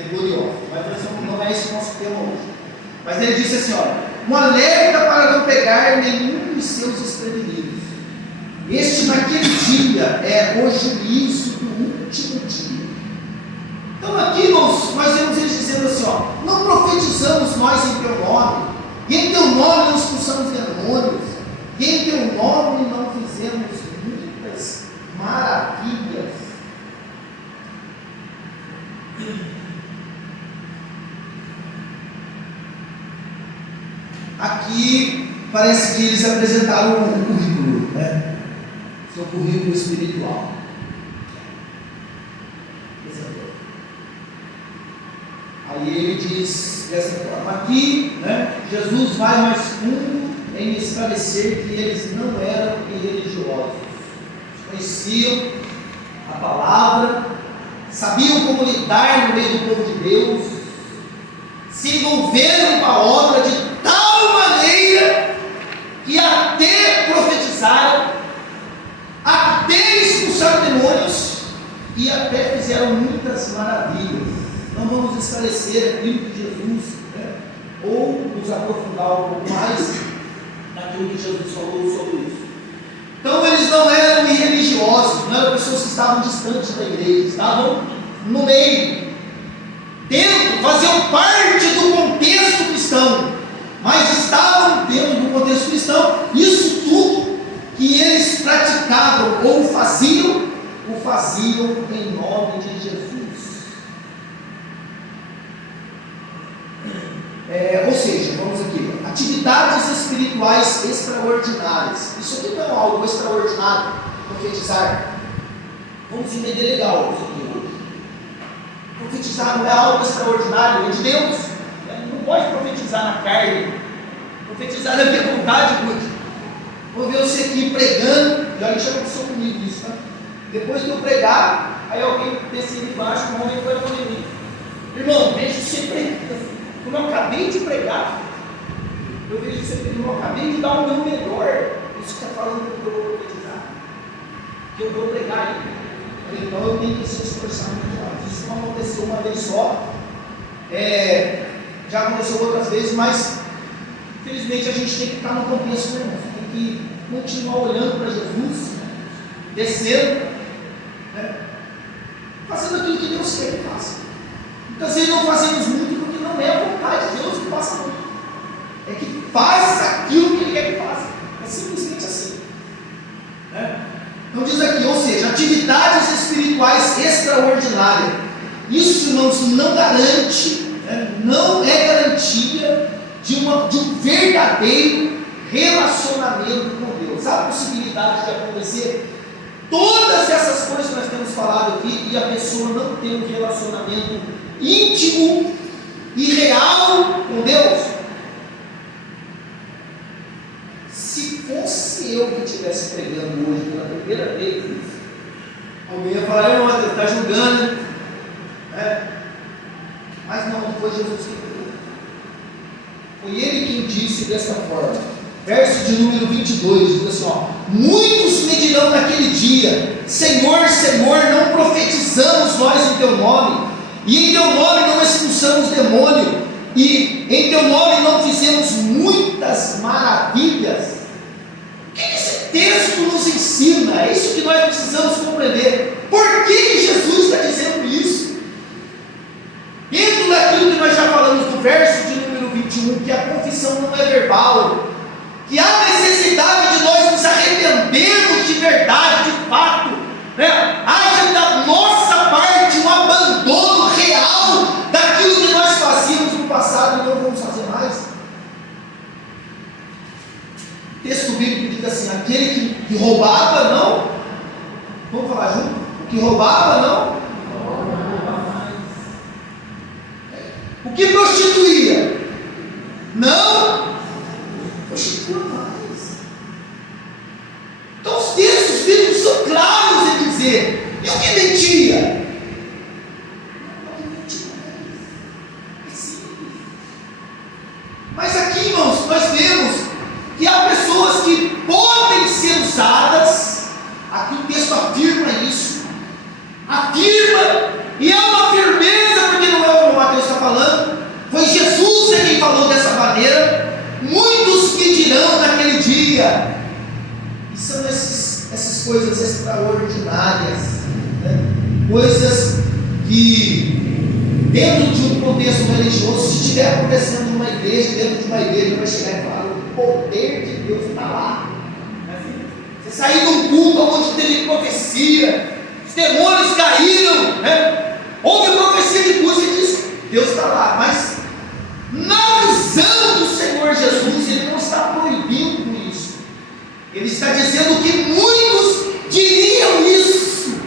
gloriosas. Mas não é esse o nosso tema hoje. Mas ele disse assim: olha, um alerta para não pegar nenhum dos seus desprevenidos. Este naquele dia é o juízo do último dia. Então aqui, irmãos, nós vemos eles dizendo assim: ó, não profetizamos nós em teu nome, e em teu nome não expulsamos demônios, e em teu nome não fizemos muitas maravilhas. Aqui parece que eles apresentaram um currículo, né? Seu currículo espiritual. Aí ele diz dessa forma: aqui, né, Jesus vai mais fundo em esclarecer que eles não eram irreligiosos, conheciam a palavra, sabiam como lidar no meio do povo de Deus, se envolveram com a obra de tal maneira que até profetizaram, até expulsaram demônios e até fizeram muitas maravilhas. Não vamos esclarecer aquilo que Jesus, né, ou nos aprofundar um pouco mais naquilo que Jesus falou sobre isso. Então eles não eram irreligiosos, não eram pessoas que estavam distantes da igreja, estavam no meio, dentro, faziam parte do contexto cristão, mas estavam dentro do contexto cristão. Isso tudo que eles praticavam ou faziam, o faziam em nome de Jesus. Ou seja, vamos aqui, atividades espirituais extraordinárias. Isso aqui não é algo extraordinário, profetizar. Vamos entender legal isso aqui hoje. Profetizar não é algo extraordinário, é de Deus. Não pode profetizar na carne, profetizar na minha vontade, muito. Vou ver você aqui pregando, já aconteceu comigo isso, tá? Depois de eu pregar, aí alguém descia embaixo, um homem foi para mim. Irmão, vejo você pregando. Como eu acabei de pregar, eu vejo você pregando, eu acabei de dar o meu melhor. Isso está falando que eu vou profetizar, que eu vou pregar aí. Então eu tenho que se esforçar muito mais. Isso não aconteceu uma vez só, já aconteceu outras vezes, mas infelizmente a gente tem que estar no contexto, né, irmão? Tem que continuar olhando para Jesus, descendo, né? Fazendo aquilo que Deus quer que faça. Muitas vezes não fazemos muito porque não é a vontade de Deus que faça muito, é que faça aquilo que Ele quer que faça. É simplesmente assim, né? Então diz aqui, ou seja, atividades espirituais extraordinárias. Isso, irmãos, não garante, né, não é garantia de um verdadeiro relacionamento com Deus. Há a possibilidade de acontecer todas essas coisas que nós temos falado aqui e a pessoa não ter um relacionamento íntimo e real com Deus. Se fosse eu que estivesse pregando hoje pela primeira vez, alguém ia falar, irmão, você está julgando, né? Mas não foi Jesus que pregou. Foi Ele quem disse dessa forma. Verso de número 22, diz assim, ó: muitos me dirão naquele dia, Senhor, Senhor, não profetizamos nós em Teu nome, e em Teu nome não expulsamos demônio, e em Teu nome não fizemos muitas maravilhas. O que esse texto nos ensina? É isso que nós precisamos compreender. Por que Jesus está dizendo isso? Dentro daquilo que nós já falamos do verso de número 21, que a confissão não é verbal, que há necessidade de nós nos arrependermos de verdade, de fato, né? Haja da nossa parte um abandono real daquilo que nós fazíamos no passado e não vamos fazer mais. O texto bíblico diz assim: aquele que roubava, não, vamos falar junto? O que roubava, não, o que prostituía, não prostitua mais. Então os textos bíblicos são claros em dizer: e o que mentia? Não mentia mais. É simples. Mas aqui, irmãos, nós vemos que há pessoas que podem ser usadas. Aqui o texto afirma isso, afirma, e é uma firmeza, porque não é o que o Mateus está falando, foi Jesus quem falou dessa maneira. Muitos me dirão naquele dia, e são essas coisas extraordinárias, né? Coisas que dentro de um contexto religioso, se estiver acontecendo numa igreja, dentro de uma igreja, vai chegar e falar: o poder de Deus está lá. Você saiu de um culto onde teve profecia, os demônios caíram, né? Houve profecia de cura, você diz: Deus está lá. Mas na visão do Senhor Jesus, Ele não está proibindo isso. Ele está dizendo que muitos diriam isso,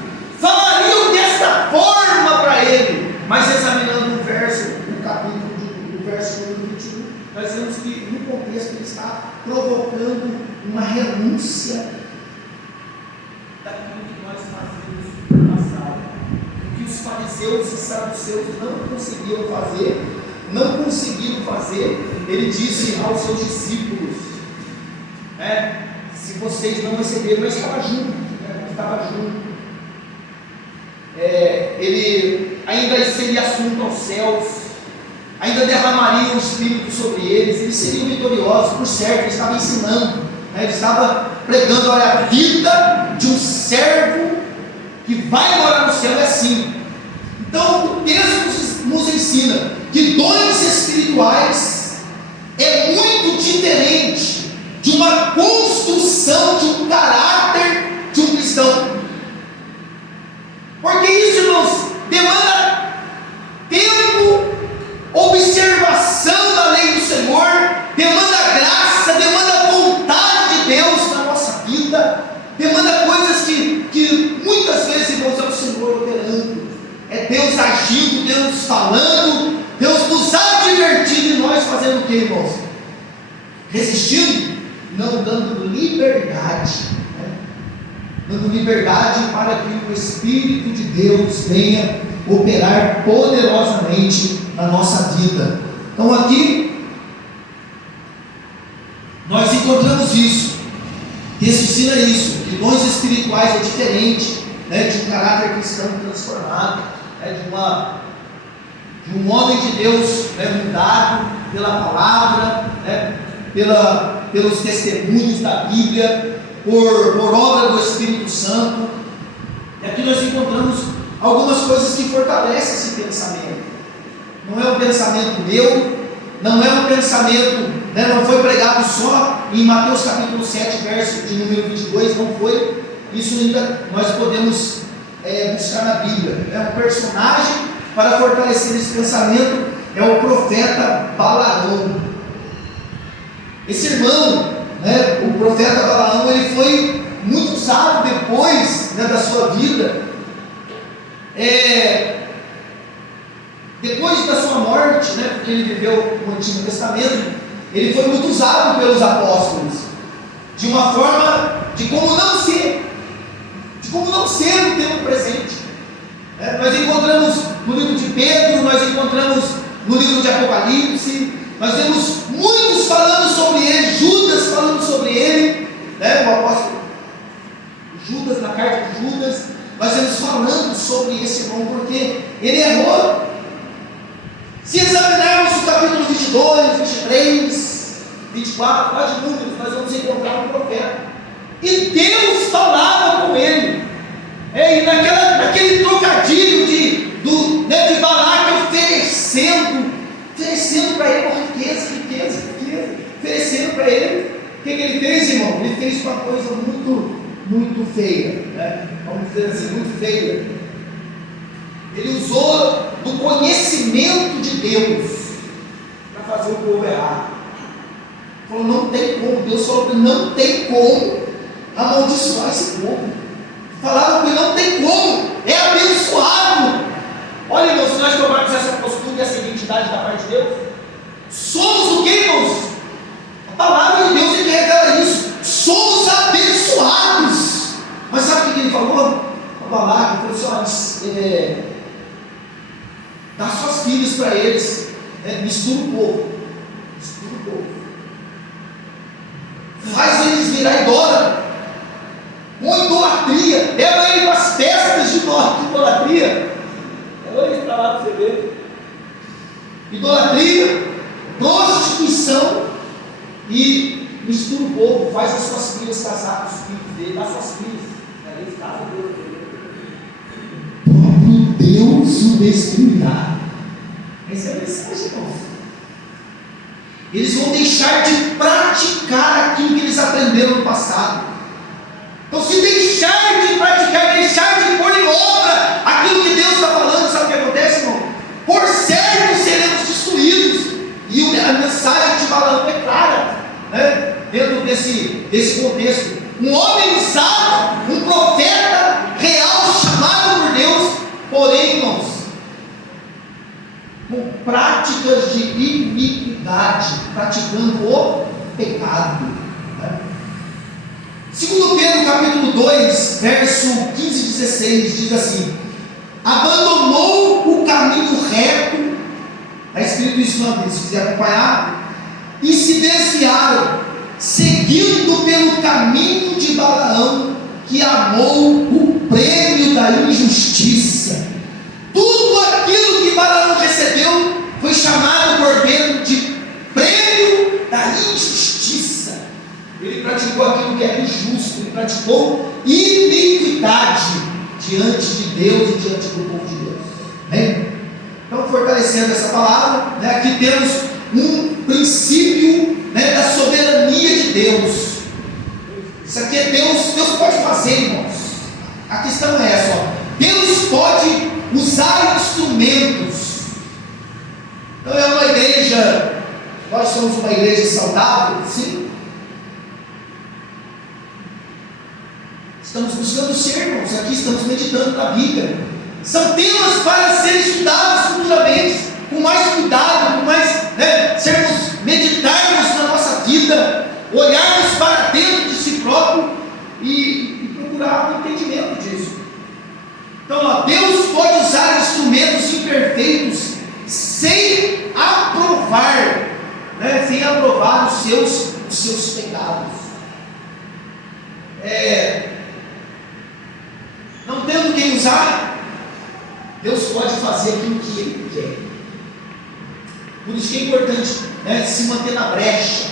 falariam desta forma para Ele. Mas examinando o verso, o capítulo, o verso número 21, nós vemos que no contexto Ele está provocando uma renúncia daquilo que nós fazemos no passado, o que os fariseus e saduceus não conseguiram fazer. Ele disse aos seus discípulos, se vocês não receberam, mas estava junto, ele ainda seria assunto aos céus, ainda derramaria o Espírito sobre eles seriam vitoriosos, por certo. Ele estava ensinando, ele estava pregando: olha, a vida de um servo que vai morar no céu é assim. Então o texto nos ensina que dons espirituais é muito diferente de uma construção de um caráter de um cristão, porque isso, irmãos, demanda tempo, observação da lei do Senhor, demanda graça, demanda vontade de Deus na nossa vida, demanda coisas que muitas vezes, irmãos, é o Senhor operando, é Deus agindo, Deus nos falando, Deus nos advertindo, e nós fazendo o que, irmãos? Resistindo, não dando liberdade, né? Dando liberdade para que o Espírito de Deus venha operar poderosamente na nossa vida. Então aqui nós encontramos isso. O texto ensina isso, que dons espirituais é diferente, né, de um caráter cristão transformado, né, de um homem de Deus, né, mudado pela palavra, né, pelos testemunhos da Bíblia, por obra do Espírito Santo. E aqui nós encontramos algumas coisas que fortalecem esse pensamento. Não é um pensamento meu, não é um pensamento, né, não foi pregado só em Mateus capítulo 7, verso de número 22, não foi. Isso ainda nós podemos buscar na Bíblia. É um personagem para fortalecer esse pensamento, é o profeta Balaão. Esse irmão, né, o profeta Balaão, ele foi muito usado depois, né, da sua vida, depois da sua morte, né, porque ele viveu no Antigo Testamento, ele foi muito usado pelos apóstolos, de uma forma de como não ser no tempo presente. Nós encontramos no livro de Pedro, nós encontramos no livro de Apocalipse, nós vemos muitos falando sobre ele, Judas falando sobre ele, né, o apóstolo Judas, na carta de Judas, nós vemos falando sobre esse irmão, porque ele errou. Se examinarmos o capítulo 22, 23, 24, lá de Números, nós vamos encontrar um profeta, e Deus falava com ele, e naquele trocadilho de Balaque oferecendo para ele uma riqueza, oferecendo para ele. O que ele fez, irmão? Ele fez uma coisa muito feia, né? Vamos dizer assim, muito feia. Ele usou do conhecimento de Deus para fazer o povo errar. Falou, não tem como. Deus falou que não tem como amaldiçoar esse povo. Falaram que não tem como, é abençoado. Olha, irmãos, se nós tomarmos essa postura e essa identidade da parte de Deus, somos o que, irmãos? A palavra de Deus, ele revela isso. Somos abençoados. Mas sabe o que ele falou? O Balaque falou assim: dá suas filhas para eles, mistura o povo, faz eles virar idólatra, uma idolatria, leva ele para as festas de idolatria, leva eles para lá para você ver, idolatria, prostituição, e mistura o povo, faz as suas filhas casar com os filhos dele, dá suas filhas, aí eles casam com Deus. Próprio Deus o destruirá. Essa é a mensagem, irmãos. Eles vão deixar de praticar aquilo que eles aprenderam no passado. Então, se deixar de praticar, deixar de pôr em obra aquilo que Deus está falando, sabe o que acontece, irmão? Por certo seremos destruídos. E a mensagem de Balaão é clara, né? Dentro desse contexto. Um homem usado, um profeta real, chamado por Deus, porém, irmãos, com práticas de iniquidade, praticando o pecado. Né? 2 Pedro capítulo 2, verso 15 e 16, diz assim: abandonou o caminho reto, está escrito isso na Bíblia, se quiser acompanhar, e se desviaram, seguindo pelo caminho de Balaão, que amou o prêmio da injustiça. Tudo aquilo que Balaão recebeu foi chamado por Pedro de prêmio da injustiça. Ele praticou aquilo que é injusto, ele praticou iniquidade diante de Deus e diante do povo de Deus. Amém? Então, fortalecendo essa palavra, né, aqui temos um princípio, né, da soberania de Deus. Isso aqui é Deus pode fazer, irmãos. A questão é essa, ó. Deus pode usar instrumentos. Então é uma igreja, nós somos uma igreja saudável, sim. Estamos buscando ser, irmãos, aqui estamos meditando na Bíblia. São temas para serem estudados futuramente. os seus pecados. Não tendo quem usar, Deus pode fazer aquilo que Ele quer. Por isso que é importante, né, se manter na brecha.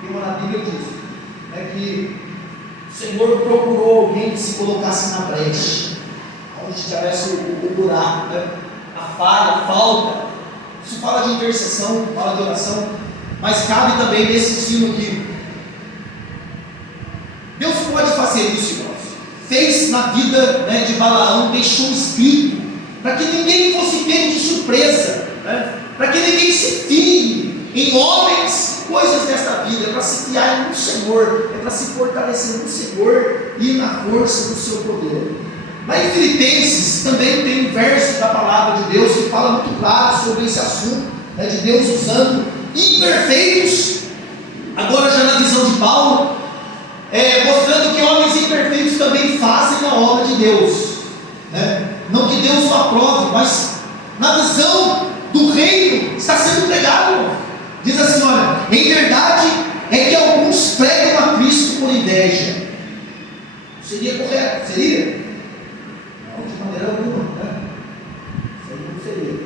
Tem uma na Bíblia diz, né, que o Senhor procurou alguém que se colocasse na brecha, onde tivesse o buraco, né, a falha, a falta. Isso fala de intercessão, fala de oração, mas cabe também nesse ensino aqui. Deus pode fazer isso, irmãos. Fez na vida, né, de Balaão, deixou escrito, para que ninguém fosse pego de surpresa, né, para que ninguém se fie em homens, coisas desta vida. É para se fiar no Senhor, é para se fortalecer no Senhor e na força do seu poder. Lá em Filipenses também tem um verso da palavra de Deus que fala muito claro sobre esse assunto, né, de Deus usando imperfeitos, agora já na visão de Paulo, mostrando que homens imperfeitos também fazem a obra de Deus, né? Não que Deus o aprove, mas na visão do reino está sendo pregado. Diz assim, olha, em verdade é que alguns pregam a Cristo por inveja. Seria correto? Seria? Não, de maneira alguma, né? Isso aí não seria.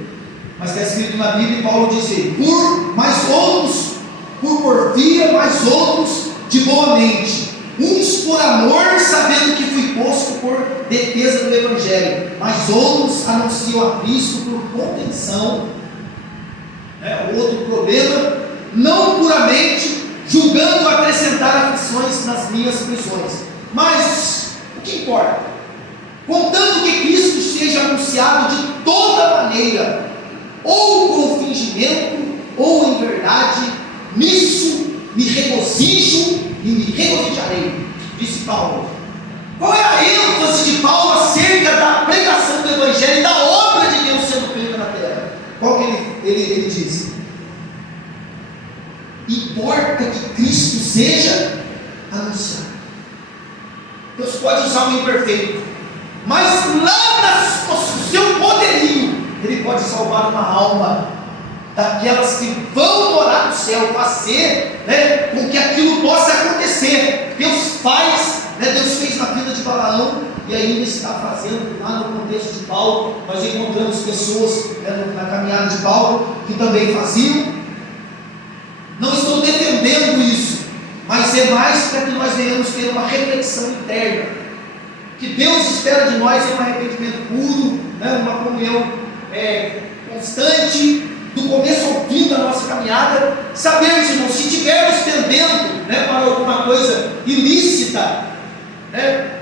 Mas está escrito na Bíblia, e Paulo diz aí, mais outros por porfia, mais outros de boa mente, uns por amor, sabendo que fui posto por defesa do Evangelho, mas outros anunciam a Cristo por contenção. Outro problema, não puramente, julgando acrescentar aflições nas minhas prisões. Mas o que importa? Contanto que Cristo seja anunciado de toda maneira, ou com fingimento, ou em verdade, nisso me regozijo e me regozijarei, disse Paulo. Qual é a ênfase de Paulo acerca da pregação do Evangelho e da obra de Deus sendo feita na terra? Qual que ele diz? Importa que Cristo seja anunciado. Deus pode usar o imperfeito, mas lá no seu poderio, Ele pode salvar uma alma daquelas que vão morar no céu, fazer, né, com que aquilo possa acontecer. Deus faz, né, Deus fez na vida de Balaão e ainda está fazendo lá no contexto de Paulo. Nós encontramos pessoas, né, na caminhada de Paulo que também faziam. Não estou defendendo isso, mas é mais para que nós venhamos ter uma reflexão interna. Que Deus espera de nós é um arrependimento puro, né, uma comunhão constante, do começo ao fim da nossa caminhada. Sabemos, irmãos, se estivermos tendendo, né, para alguma coisa ilícita, né,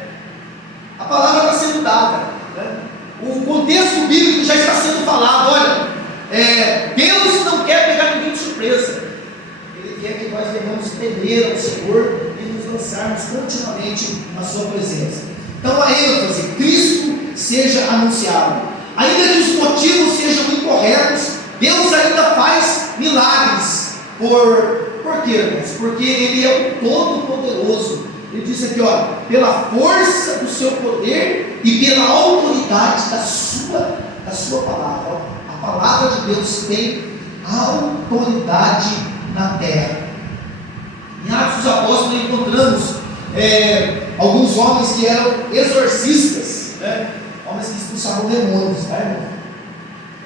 a palavra está sendo dada, né, o contexto bíblico já está sendo falado. Olha, Deus não quer pegar ninguém de surpresa. Ele quer que nós venhamos temer ao Senhor e nos lançarmos continuamente na sua presença. Então a ênfase, Cristo seja anunciado. Ainda que os motivos sejam incorretos, Deus ainda faz milagres. Por quê, irmãos? Porque Ele é o Todo-Poderoso. Ele diz aqui, ó, pela força do seu poder e pela autoridade da sua palavra. Ó, a palavra de Deus tem autoridade na terra. Em Atos dos Apóstolos encontramos alguns homens que eram exorcistas, né? Homens que expulsavam demônios, tá, irmão?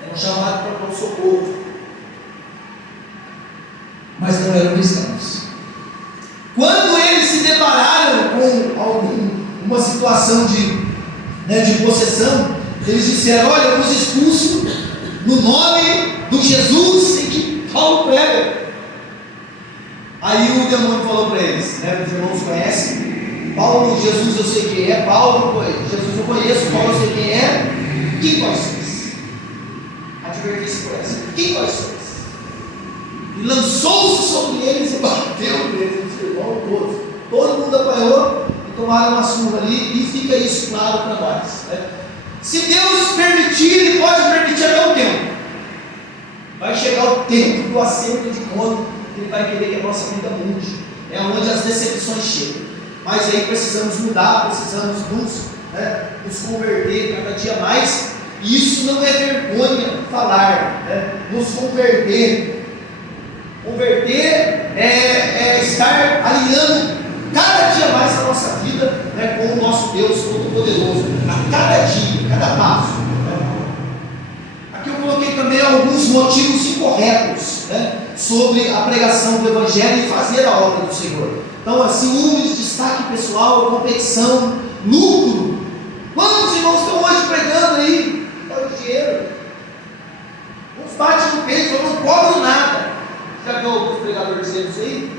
Eram chamados para o socorro, mas não eram cristãos. Quando eles se depararam com uma situação de possessão, eles disseram: olha, eu vos expulso no nome do Jesus em que Paulo prega. Aí o demônio falou para eles, né, os irmãos conhecem, Paulo, Jesus eu sei quem é, Paulo, Jesus eu conheço, Paulo eu sei quem é, quem vós sois? Advertência por essa, quem vós sois? E lançou-se sobre eles e bateu neles, os irmãos todos, todo mundo apanhou e tomaram uma surra ali, e fica isso claro para nós, né? Se Deus permitir, Ele pode permitir até o tempo, vai chegar o tempo do acerto de conta. Ele vai querer que a nossa vida mude, é onde as decepções chegam, mas aí precisamos mudar, precisamos nos converter cada dia mais, e isso não é vergonha falar, né? Nos converter. Converter é estar alinhando cada dia mais a nossa vida, né, com o nosso Deus Todo-Poderoso, a cada dia, cada passo. Aqui eu coloquei também alguns motivos incorretos, né, sobre a pregação do Evangelho e fazer a obra do Senhor. Então, assim, ciúmes, destaque pessoal, competição, lucro. Quantos irmãos estão hoje pregando aí? Pelo dinheiro. Uns batem no peito, eu não cobro nada. Já viu alguns pregadores dizendo isso aí?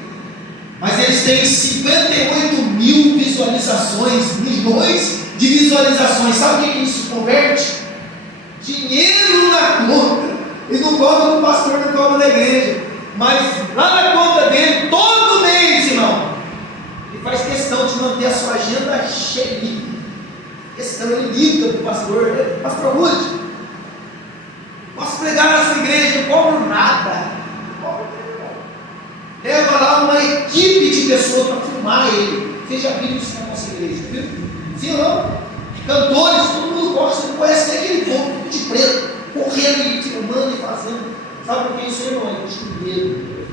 Mas eles têm 58 mil visualizações, milhões de visualizações. Sabe o que isso converte? Dinheiro na conta. Ele não cobra do pastor, não cobra da igreja, mas lá na conta dele, todo mês, irmão, ele faz questão de manter a sua agenda cheia. Questão, ele liga para o pastor: pastor Ruth, posso pregar na sua igreja? Não cobro nada. Leva lá uma equipe de pessoas para filmar ele. Vocês já viram isso na nossa igreja, viu? Sim ou não? Cantores, todo mundo gosta, você não conhece nem aquele povo, tudo de preto, correndo e filmando e fazendo. Sabe por que isso, irmão? É dinheiro.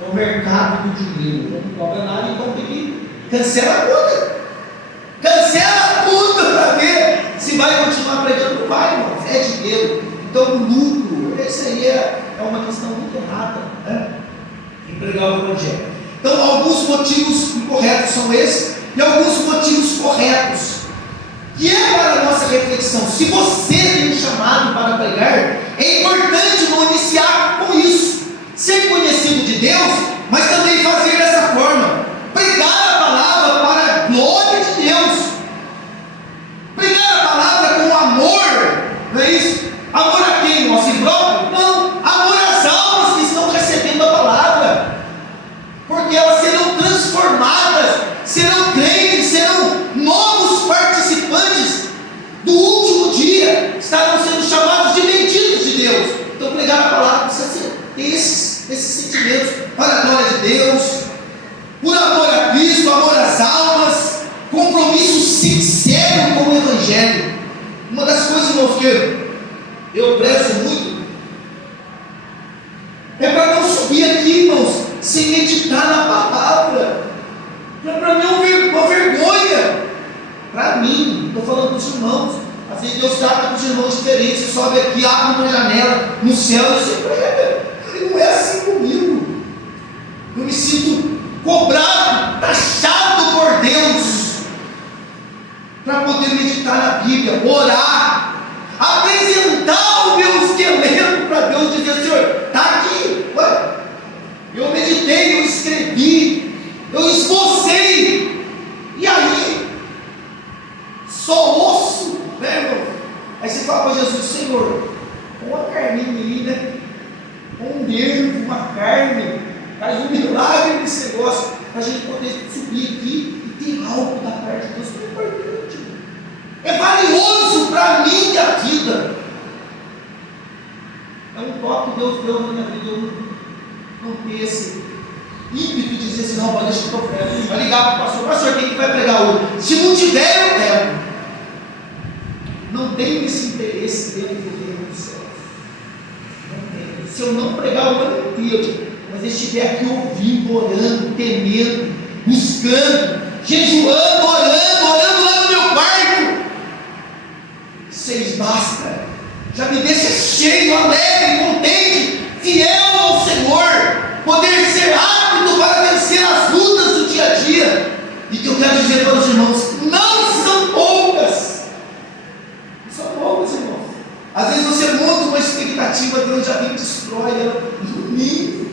É o mercado do dinheiro. Não cobra nada, então tem que cancelar a conta. Cancela tudo para ver se vai continuar pregando. Não vai, irmão. É dinheiro. Então o lucro, esse aí é uma questão muito errada, né? Em pregar o Evangelho. Então alguns motivos incorretos são esses, e alguns motivos corretos, que é para a nossa reflexão. Se você tem um chamado para pregar, é importante não iniciar com isso, ser conhecido de Deus, mas também fazer dessa forma, pregar a palavra para a glória de Deus, pregar a palavra com amor, não é isso? Amor a quem? Ao si próprio? Não, amor às almas que estão recebendo a palavra, porque elas serão transformadas, serão crentes, serão novos participantes do último dia, estarão sendo chamados de benditos de Deus. Então pregar a palavra precisa ter esses sentimentos para a glória de Deus, por amor a Cristo, amor às almas, compromisso sincero com o Evangelho. Uma das coisas, irmãos, que eu prezo muito é para não subir aqui, irmãos, sem meditar na palavra. Para mim é uma vergonha. Para mim, estou falando para os irmãos. Às vezes Deus trata com os irmãos diferentes. Você sobe aqui, abre uma janela no céu e você prega. Ele não é assim comigo. Eu me sinto cobrado, taxado por Deus, para poder meditar na Bíblia, orar, apresentar o meu esqueleto para Deus, dizer: Senhor, está aqui. Ué, eu meditei, eu escrevi, eu esbocei, e aí, só osso, né, irmão? Aí você fala para Jesus: Senhor, põe uma carninha aí, né? Põe um nervo, uma carne, faz um milagre nesse negócio, para a gente poder subir aqui e ter algo da parte de Deus. É importante, é valioso para mim e a vida. É um toque que Deus deu na minha vida. Eu não tenho esse ímpeto de dizer assim: não, pode deixar que eu prego. Vai ligar para o pastor: pastor, quem que vai pregar hoje? Se não tiver, eu prego. Não tenho esse interesse dentro do reino dos céus. Não tenho. Se eu não pregar o ano inteiro, mas eu estiver aqui ouvindo, orando, temendo, buscando, jejuando, orando lá no meu quarto, vocês basta. Já me deixa cheio, alegre, contente, fiel ao Senhor, poder ser apto para vencer as lutas do dia a dia. E que eu quero dizer para os irmãos: não são poucas. Não são poucas, irmãos. Às vezes você monta uma expectativa, Deus já vem e destrói ela no ninho.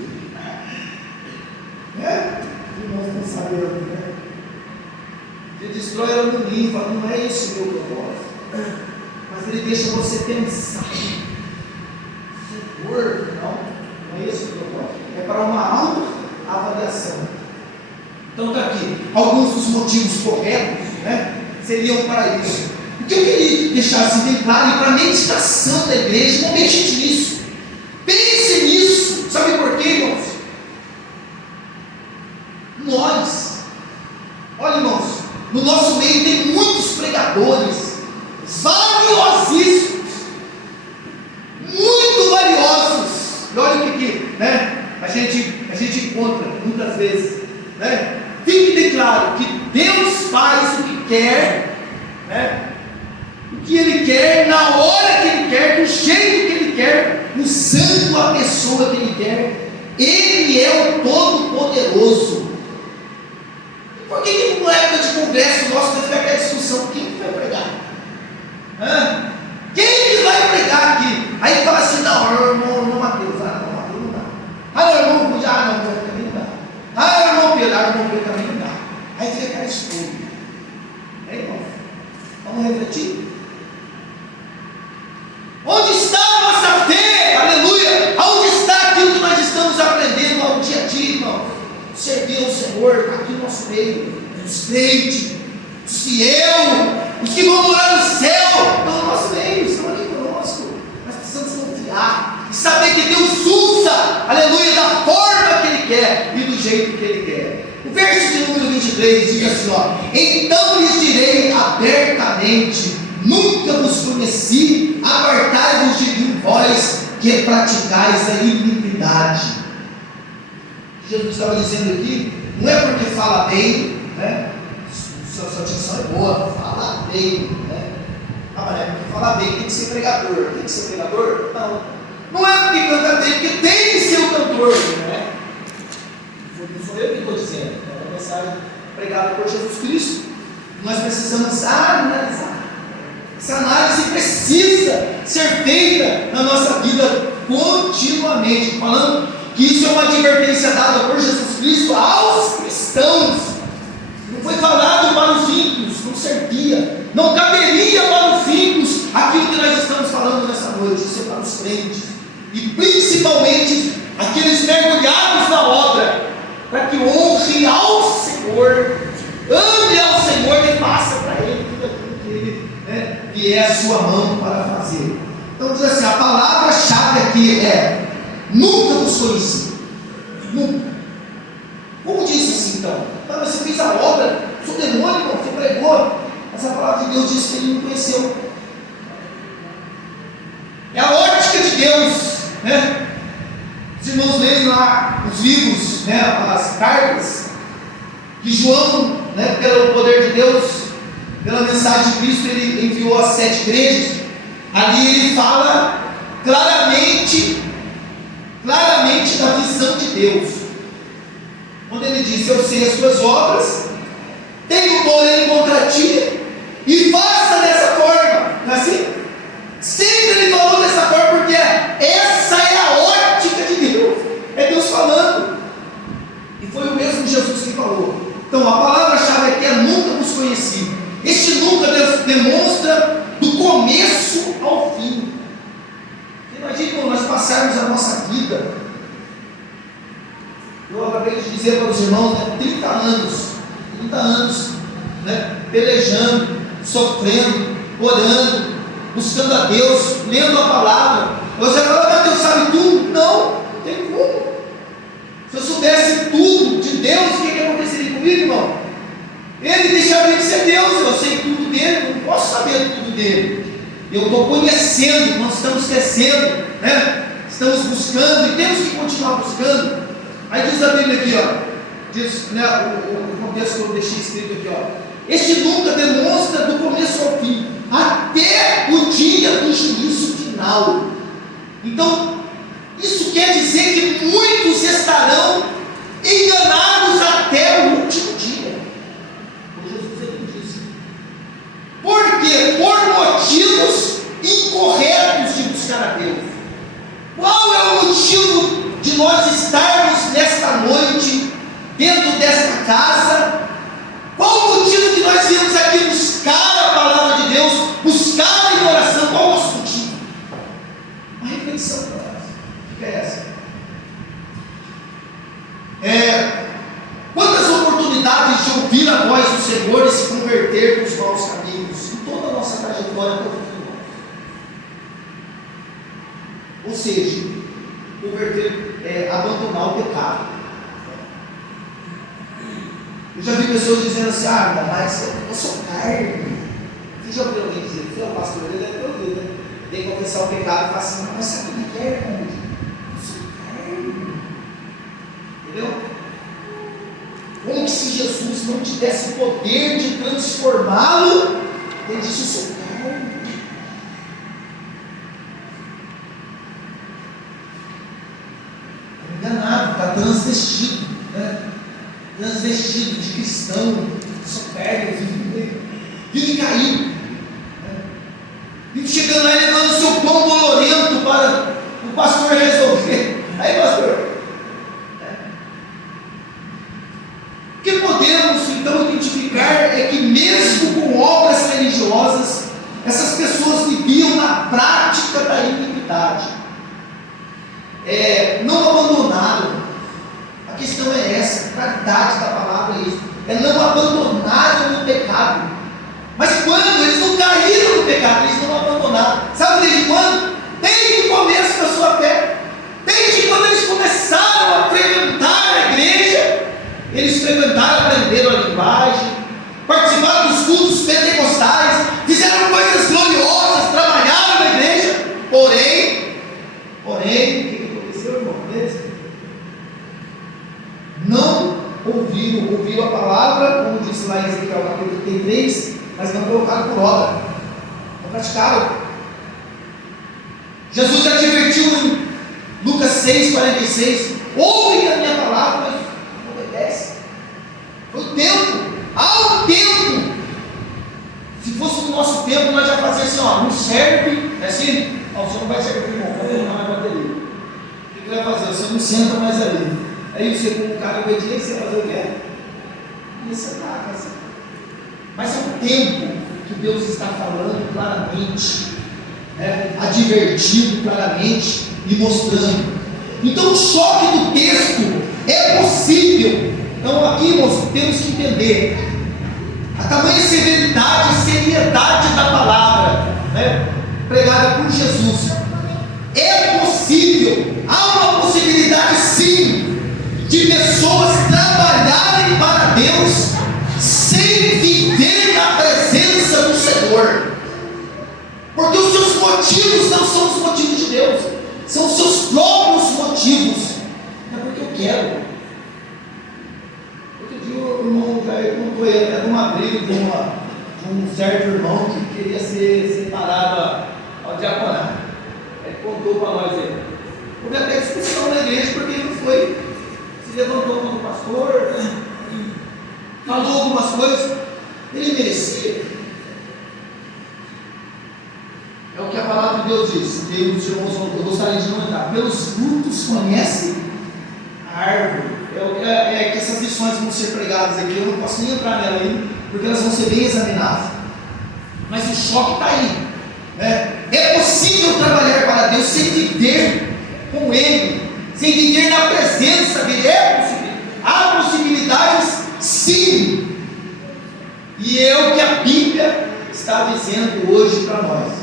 Os irmãos não sabem, né? Ele destrói ela no ninho, fala: não é esse o meu propósito. Mas ele deixa você pensar: Senhor, não é esse o propósito. É para uma autoavaliação. Então está aqui alguns dos motivos corretos, né, seriam para isso. O que eu queria deixar assim bem claro, e para a meditação da igreja: não medite nisso, pense nisso. Sabe por quê, irmãos? Olha, irmãos, no nosso meio tem muitos pregadores valiosíssimos, muito valiosos. E olha o que, né, a gente gente encontra muitas vezes, né? Fique bem claro que Deus faz o que quer, né? O que Ele quer, na hora que Ele quer, do jeito que Ele quer, usando a pessoa que Ele quer. Ele é o Todo-Poderoso. E por que numa época de congresso nosso vai ficar aquela discussão? Quem que vai pregar? Quem que vai pregar aqui? Aí fala assim, não, irmão Mateus, não, Mateus não dá. Não, irmão Rude, não, também não dá. Irmão Pedro, também não dá. Aí fica aquela escolha. Irmão, vamos refletir. Onde está a nossa fé? Aleluia! Onde está aquilo que nós estamos aprendendo ao dia a dia, irmão? Servir ao Senhor aqui no nosso meio, os crentes, os fiel, os que vão morar no céu, estão no nosso meio, estão aqui conosco. Nós precisamos confiar e saber que Deus usa, aleluia, da forma que Ele quer e do jeito que Ele quer. O verso de número 23 diz assim, então lhes direi abertamente, nunca vos conheci, apartai-vos de mim, vós que praticais a iniquidade. Jesus estava dizendo aqui, não é porque fala bem, né? Sua dicção é boa, fala bem, né? Mas é porque fala bem, tem que ser pregador. Tem que ser pregador? Não é porque canta bem, porque tem que ser o cantor, né? Não sou eu que estou dizendo, é uma mensagem pregada por Jesus Cristo. Nós precisamos analisar. Essa análise precisa ser feita na nossa vida continuamente, falando que isso é uma advertência dada por Jesus Cristo aos cristãos. Não foi falado para os ímpios, não servia, não caberia para os ímpios aquilo que nós estamos falando nessa noite. Isso é para os crentes e principalmente aqueles mergulhados na obra, para que honre ao Senhor, ame ao Senhor e faça para Ele tudo aquilo que Ele, que é a sua mão para fazer. Então diz assim, a palavra-chave aqui é nunca vos conheci. Nunca. Como disse assim então? Mas você fez a obra, sou demônio, você pregou. Mas a palavra de Deus diz que Ele não conheceu. É a ótica de Deus, né? Os irmãos leem lá os livros, né, as cartas que João, né, pelo poder de Deus, pela mensagem de Cristo, ele enviou às 7 igrejas. Ali ele fala claramente da visão de Deus. Quando ele diz, eu sei as tuas obras, tenho porém contra ti, e faça dessa forma. Não é assim? Sempre ele falou dessa forma, porque essa é a ótica de Deus. É Deus falando. E foi o mesmo Jesus que falou. Então a palavra-chave aqui é nunca vos conheci. Este nunca demonstra do começo ao fim. Imagine quando nós passarmos a nossa vida. Eu acabei de dizer para os irmãos, 30 anos, né, pelejando, sofrendo, orando, buscando a Deus, lendo a palavra. Você fala, mas Deus sabe tudo? Não tem como. Se eu soubesse tudo de Deus, o que aconteceria comigo, irmão? Ele deixaria de ser Deus. Eu sei tudo dele, não posso saber tudo dele. Eu estou conhecendo, nós estamos crescendo, né? Estamos buscando e temos que continuar buscando. Aí diz a Bíblia aqui, diz, né, o contexto que eu deixei escrito aqui, este nunca demonstra do começo ao fim, até o dia do juízo final. Então, isso quer dizer que muitos estarão enganados até o último dia. Por Jesus ele disse. Por quê? Por motivos incorretos de buscar a Deus. Qual é o motivo de nós estarmos nesta noite, dentro desta casa? Qual o motivo que nós viemos aqui buscar a palavra de Deus, buscar em oração? Qual o nosso motivo? Uma reflexão para nós. Fica essa. Quantas oportunidades de ouvir a voz do Senhor e se converter nos maus caminhos, em toda a nossa trajetória até o fim. Ou seja, converter, abandonar o pecado. Eu já vi pessoas dizendo assim, ainda mais eu sou carne. Você já ouviu alguém dizer, filho, pastor, ele deve ter ouvido, né? Tem que confessar o pecado e falar assim, mas sabe o que é, irmão? Eu sou carne. Entendeu? Como que se Jesus não tivesse o poder de transformá-lo, ele disse: eu sou carne. Está enganado, está transvestido, né? Transvestido de cristão, só carne, vive caído, né? Vive chegando lá e levando o seu pão bolorento para o pastor resolver. Aí, pastor, o que podemos então identificar é que mesmo com obras religiosas, essas pessoas viviam na prática da iniquidade, não abandonaram. A questão é essa, a claridade da palavra é isso, não abandonaram o pecado. Mas quando eles não caíram no pecado, eles não abandonaram. Sabe desde quando? Desde o começo da sua fé, desde quando eles começaram a frequentar a igreja. Eles frequentaram, aprenderam a linguagem, participaram dos cultos pentecostais, fizeram coisas gloriosas, trabalharam na igreja. Porém, o que aconteceu, irmão? Não ouviram a palavra, como disse lá em Ezequiel capítulo 33, mas não colocaram por obra, não praticaram. Jesus já advertiu em Lucas 6,46: ouvem a minha palavra, mas não obedecem. Foi o tempo, há um tempo. Se fosse no nosso tempo, nós já fazíamos assim: não serve, é assim, você não vai servir, irmão, não vai bater ali. O que vai fazer? Você não senta mais ali. Aí você, como um cara obediente, você vai fazer o quê? Ia sentar, vai sentar. Mas é o tempo que Deus está falando claramente, advertindo claramente e mostrando. Então o choque do texto é possível. Então aqui, irmãos, temos que entender a tamanha severidade e seriedade da palavra, pregada por Jesus. É possível, há uma possibilidade sim, de pessoas trabalharem para Deus sem viver na presença do Senhor, porque os seus motivos não são os motivos de Deus, são os seus próprios motivos. É porque eu quero. Outro dia o irmão já contou de uma briga de um certo irmão que queria ser separado ao diaconato. Ele contou para nós aí. Houve até discussão na igreja porque ele não foi, se levantou como pastor, falou algumas coisas. Ele merecia. É o que a palavra de Deus diz. Que os irmãos, eu gostaria de não entrar. Pelos frutos conhece a árvore. É que essas lições vão ser pregadas aqui. Eu não posso nem entrar nela ainda, porque elas vão ser bem examinadas. Mas o choque está aí. É possível trabalhar para Deus sem viver com Ele, sem viver na presença dele. É possível. Há possibilidades, sim. E é o que a Bíblia está dizendo hoje para nós.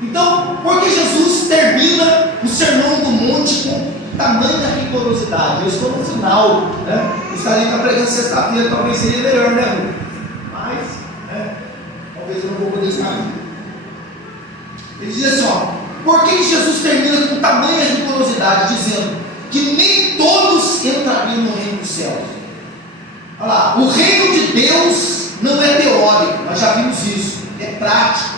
Então, por que Jesus termina o Sermão do Monte com tamanha rigorosidade? Eu estou no final, gostaria de estar pregando sexta-feira, talvez seria melhor, Lu? Mas, talvez eu não vou poder estar aqui. Ele diz assim: por que Jesus termina com tamanha rigorosidade, dizendo que nem todos entrariam no reino dos céus? Olha lá, o reino de Deus não é teórico, nós já vimos isso, é prático.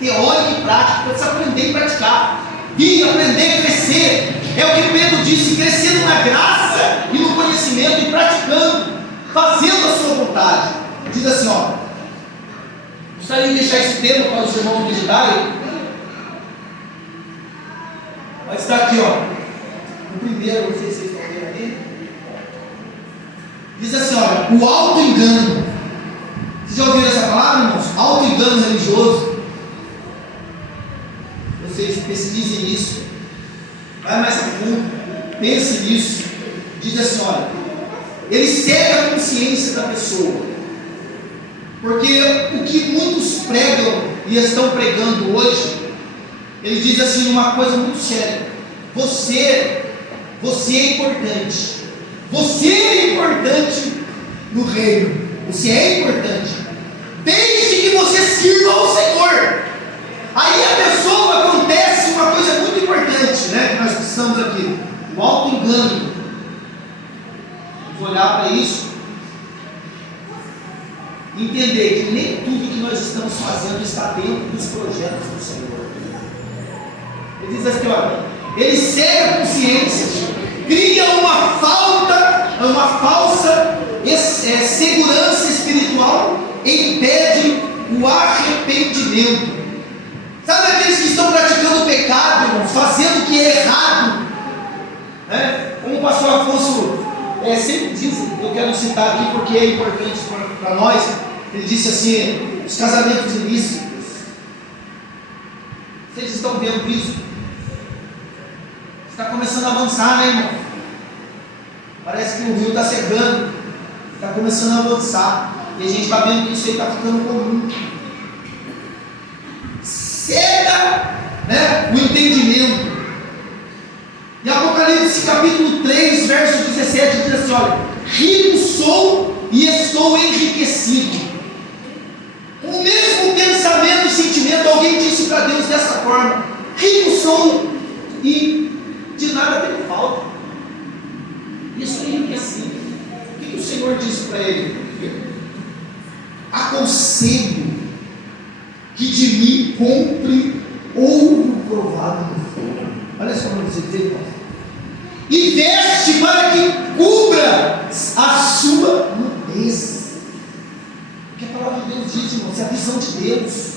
Teórico e prático, para você aprender e praticar, e aprender a crescer. É o que Pedro disse: crescendo na graça e no conhecimento, e praticando, fazendo a sua vontade. Diz assim: gostaria de deixar esse tema para os irmãos meditarem. Mas está aqui, o primeiro, não sei se vocês estão vendo aqui. Diz assim: o auto-engano. Vocês já ouviram essa palavra, irmãos? Auto-engano religioso. Vocês pesquisem isso, vai mais a fundo, pense nisso. Diz assim: ele cega a consciência da pessoa, porque o que muitos pregam e estão pregando hoje, ele diz assim uma coisa muito séria: você é importante, você é importante no reino, você é importante, desde que você sirva ao Senhor. Aí a pessoa, acontece uma coisa muito importante, que nós precisamos aqui: o auto-engano. olhar para isso e entender que nem tudo que nós estamos fazendo está dentro dos projetos do Senhor. Ele diz assim, olha, ele cega a consciência, cria uma falsa segurança espiritual e impede o arrependimento. Sabe aqueles que estão praticando o pecado, irmãos, fazendo o que é errado, né? Como o pastor Afonso sempre diz, eu quero citar aqui porque é importante para nós. Ele disse assim: os casamentos ilícitos. Vocês estão vendo isso? Está começando a avançar, né, irmão? Parece que o rio está secando, está começando a avançar, e a gente está vendo que isso aí está ficando comum. Cega, né, o entendimento. E Apocalipse capítulo 3, verso 17 diz assim: olha, rico sou e estou enriquecido. O mesmo pensamento e sentimento, alguém disse para Deus dessa forma: rico sou e de nada tenho falta, e estou enriquecido. O que o Senhor disse para ele? Aconselho que de mim compre ouro provado no fogo. Olha só para você dizer, irmão. E veste para que cubra a sua nudez. O que a palavra de Deus diz, irmãos? É a visão de Deus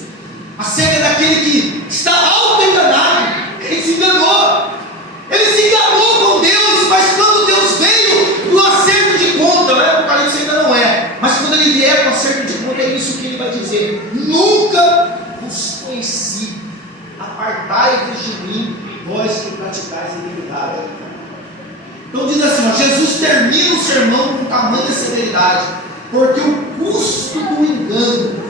acerca daquele que está auto-enganado. Ele se enganou. Ele se enganou com Deus, mas quando Deus veio no acerto de conta, né? Apocalipse ainda não é, mas quando ele vier para o acerto de conta, é isso que ele vai dizer: nunca vos conheci, apartai-vos de mim, vós que praticais a iniquidade. Então diz assim, ó, Jesus termina o sermão com tamanha severidade, porque o custo do engano,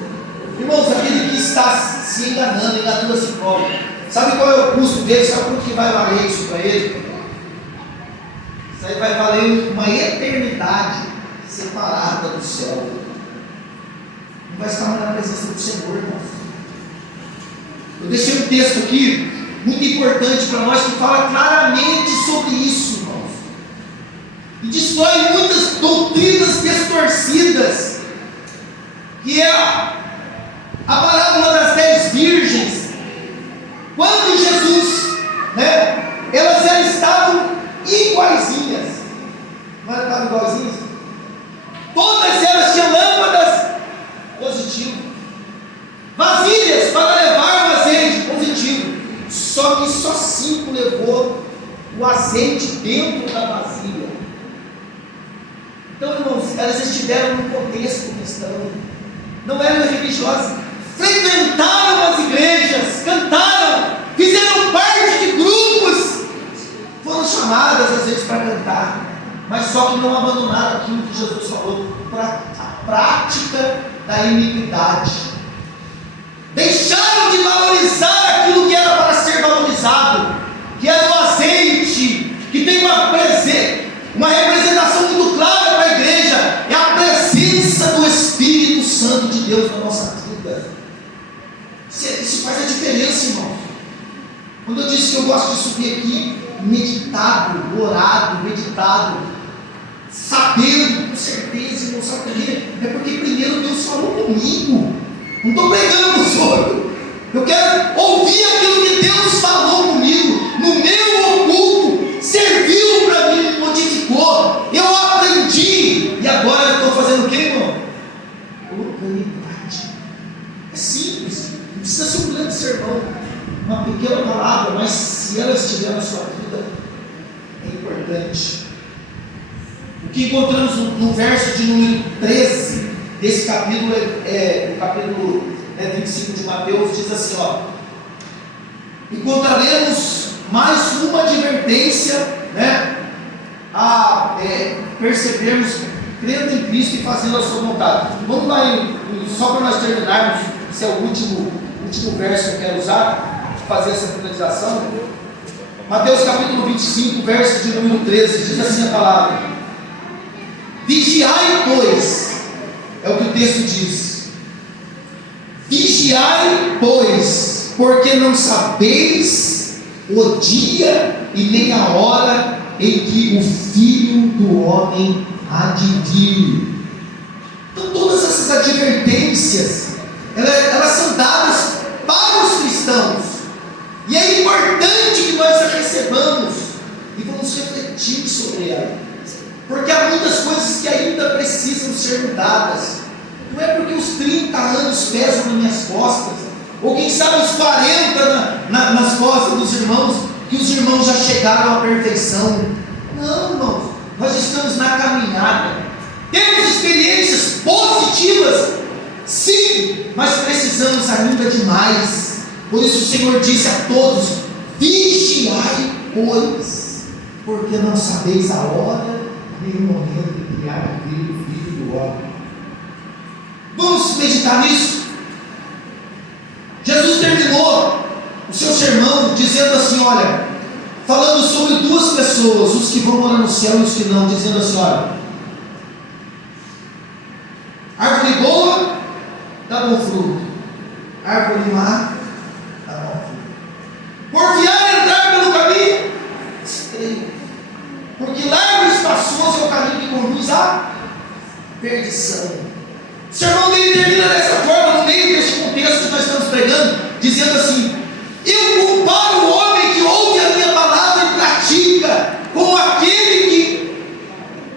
irmãos, aquele que está se enganando a si próprio, sabe qual é o custo dele? Sabe quanto que vai valer isso para ele? Isso aí vai valer uma eternidade separada do céu. Não vai estar mais na presença do Senhor, irmãos. Eu deixei um texto aqui muito importante para nós, que fala claramente sobre isso, irmãos, e destrói muitas doutrinas distorcidas, que é a parábola das 10 virgens. Quando Jesus, né, elas já estavam iguaizinhas, não estavam iguaizinhas? Todas elas tinham lâmpadas positivas, vasilhas para levar o azeite positivo, só que só 5 levou o azeite dentro da vasilha. Então, irmãos, elas estiveram no contexto cristão, não eram religiosas, frequentaram as igrejas, cantaram, fizeram parte de grupos, foram chamadas às vezes para cantar, mas só que não abandonaram aquilo que Jesus falou, para a prática da iniquidade. Deixaram de valorizar aquilo que era para ser valorizado, que era o azeite, que tem uma representação muito clara para a igreja, é a presença do Espírito Santo de Deus na nossa vida. Isso faz a diferença, irmão. Quando eu disse que eu gosto de subir aqui, meditado, orado, meditado, sabendo com certeza, irmão, sabe por quê? É porque primeiro Deus falou comigo. Não estou pregando nos outros. Eu quero ouvir aquilo que Deus falou comigo no meu oculto, serviu para mim, me modificou, eu aprendi, e agora eu estou fazendo o que, irmão? Colocando em prática. É simples, não precisa ser um grande sermão, uma pequena palavra, mas se ela estiver na sua vida, é importante. O que encontramos no verso de número 13 desse capítulo, o capítulo 25 de Mateus, diz assim, ó: encontraremos mais uma advertência, né, a percebermos crendo em Cristo e fazendo a sua vontade. Vamos lá, só para nós terminarmos, esse é o último verso que eu quero usar, fazer essa finalização. Mateus capítulo 25, verso de número 13, diz assim a palavra: vigiai, pois, é o que o texto diz, vigiai, pois, porque não sabeis o dia e nem a hora em que o Filho do Homem há de vir. Então todas essas advertências, elas são dadas para os cristãos, e é importante que nós a recebamos e vamos refletir sobre ela, porque há muitas coisas que ainda precisam ser mudadas. Não é porque os 30 anos pesam nas minhas costas, ou quem sabe os 40 nas costas dos irmãos, que os irmãos já chegaram à perfeição. Não, irmãos, nós estamos na caminhada, temos experiências positivas, sim, mas precisamos ainda de mais. Por isso o Senhor disse a todos: vigiai, pois, porque não sabeis a hora nem o momento em que há de vir o Filho do Homem. Vamos meditar nisso. Jesus terminou o seu sermão dizendo assim, olha, falando sobre duas pessoas, os que vão morar no céu e os que não, dizendo assim, olha, árvore boa dá bom fruto, árvore má dá bom fruto. Porfiar entrar pelo caminho estreito, porque largo e espaçoso é o caminho que conduz à perdição. O sermão dele termina dessa forma, no meio deste contexto que nós estamos pregando, dizendo assim: eu comparo o homem que ouve a minha palavra e pratica, com aquele que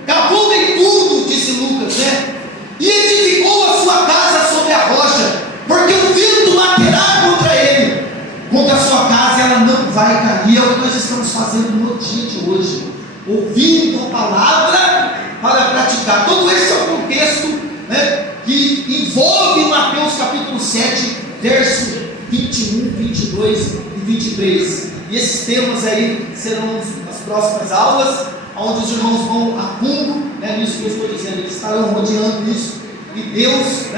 cavou bem fundo, disse Lucas, né? E edificou a sua casa sobre a rocha, porque o vento baterá contra ele, contra a sua casa ela não vai cair. É o que nós estamos fazendo no dia de hoje, ouvindo a palavra para praticar. Todo esse é o contexto, né, que envolve Mateus capítulo 7, verso 21, 22 e 23. E esses temas aí serão as próximas aulas, onde os irmãos vão a fundo, né, nisso que eu estou dizendo, eles estarão rodeando isso, e Deus, né,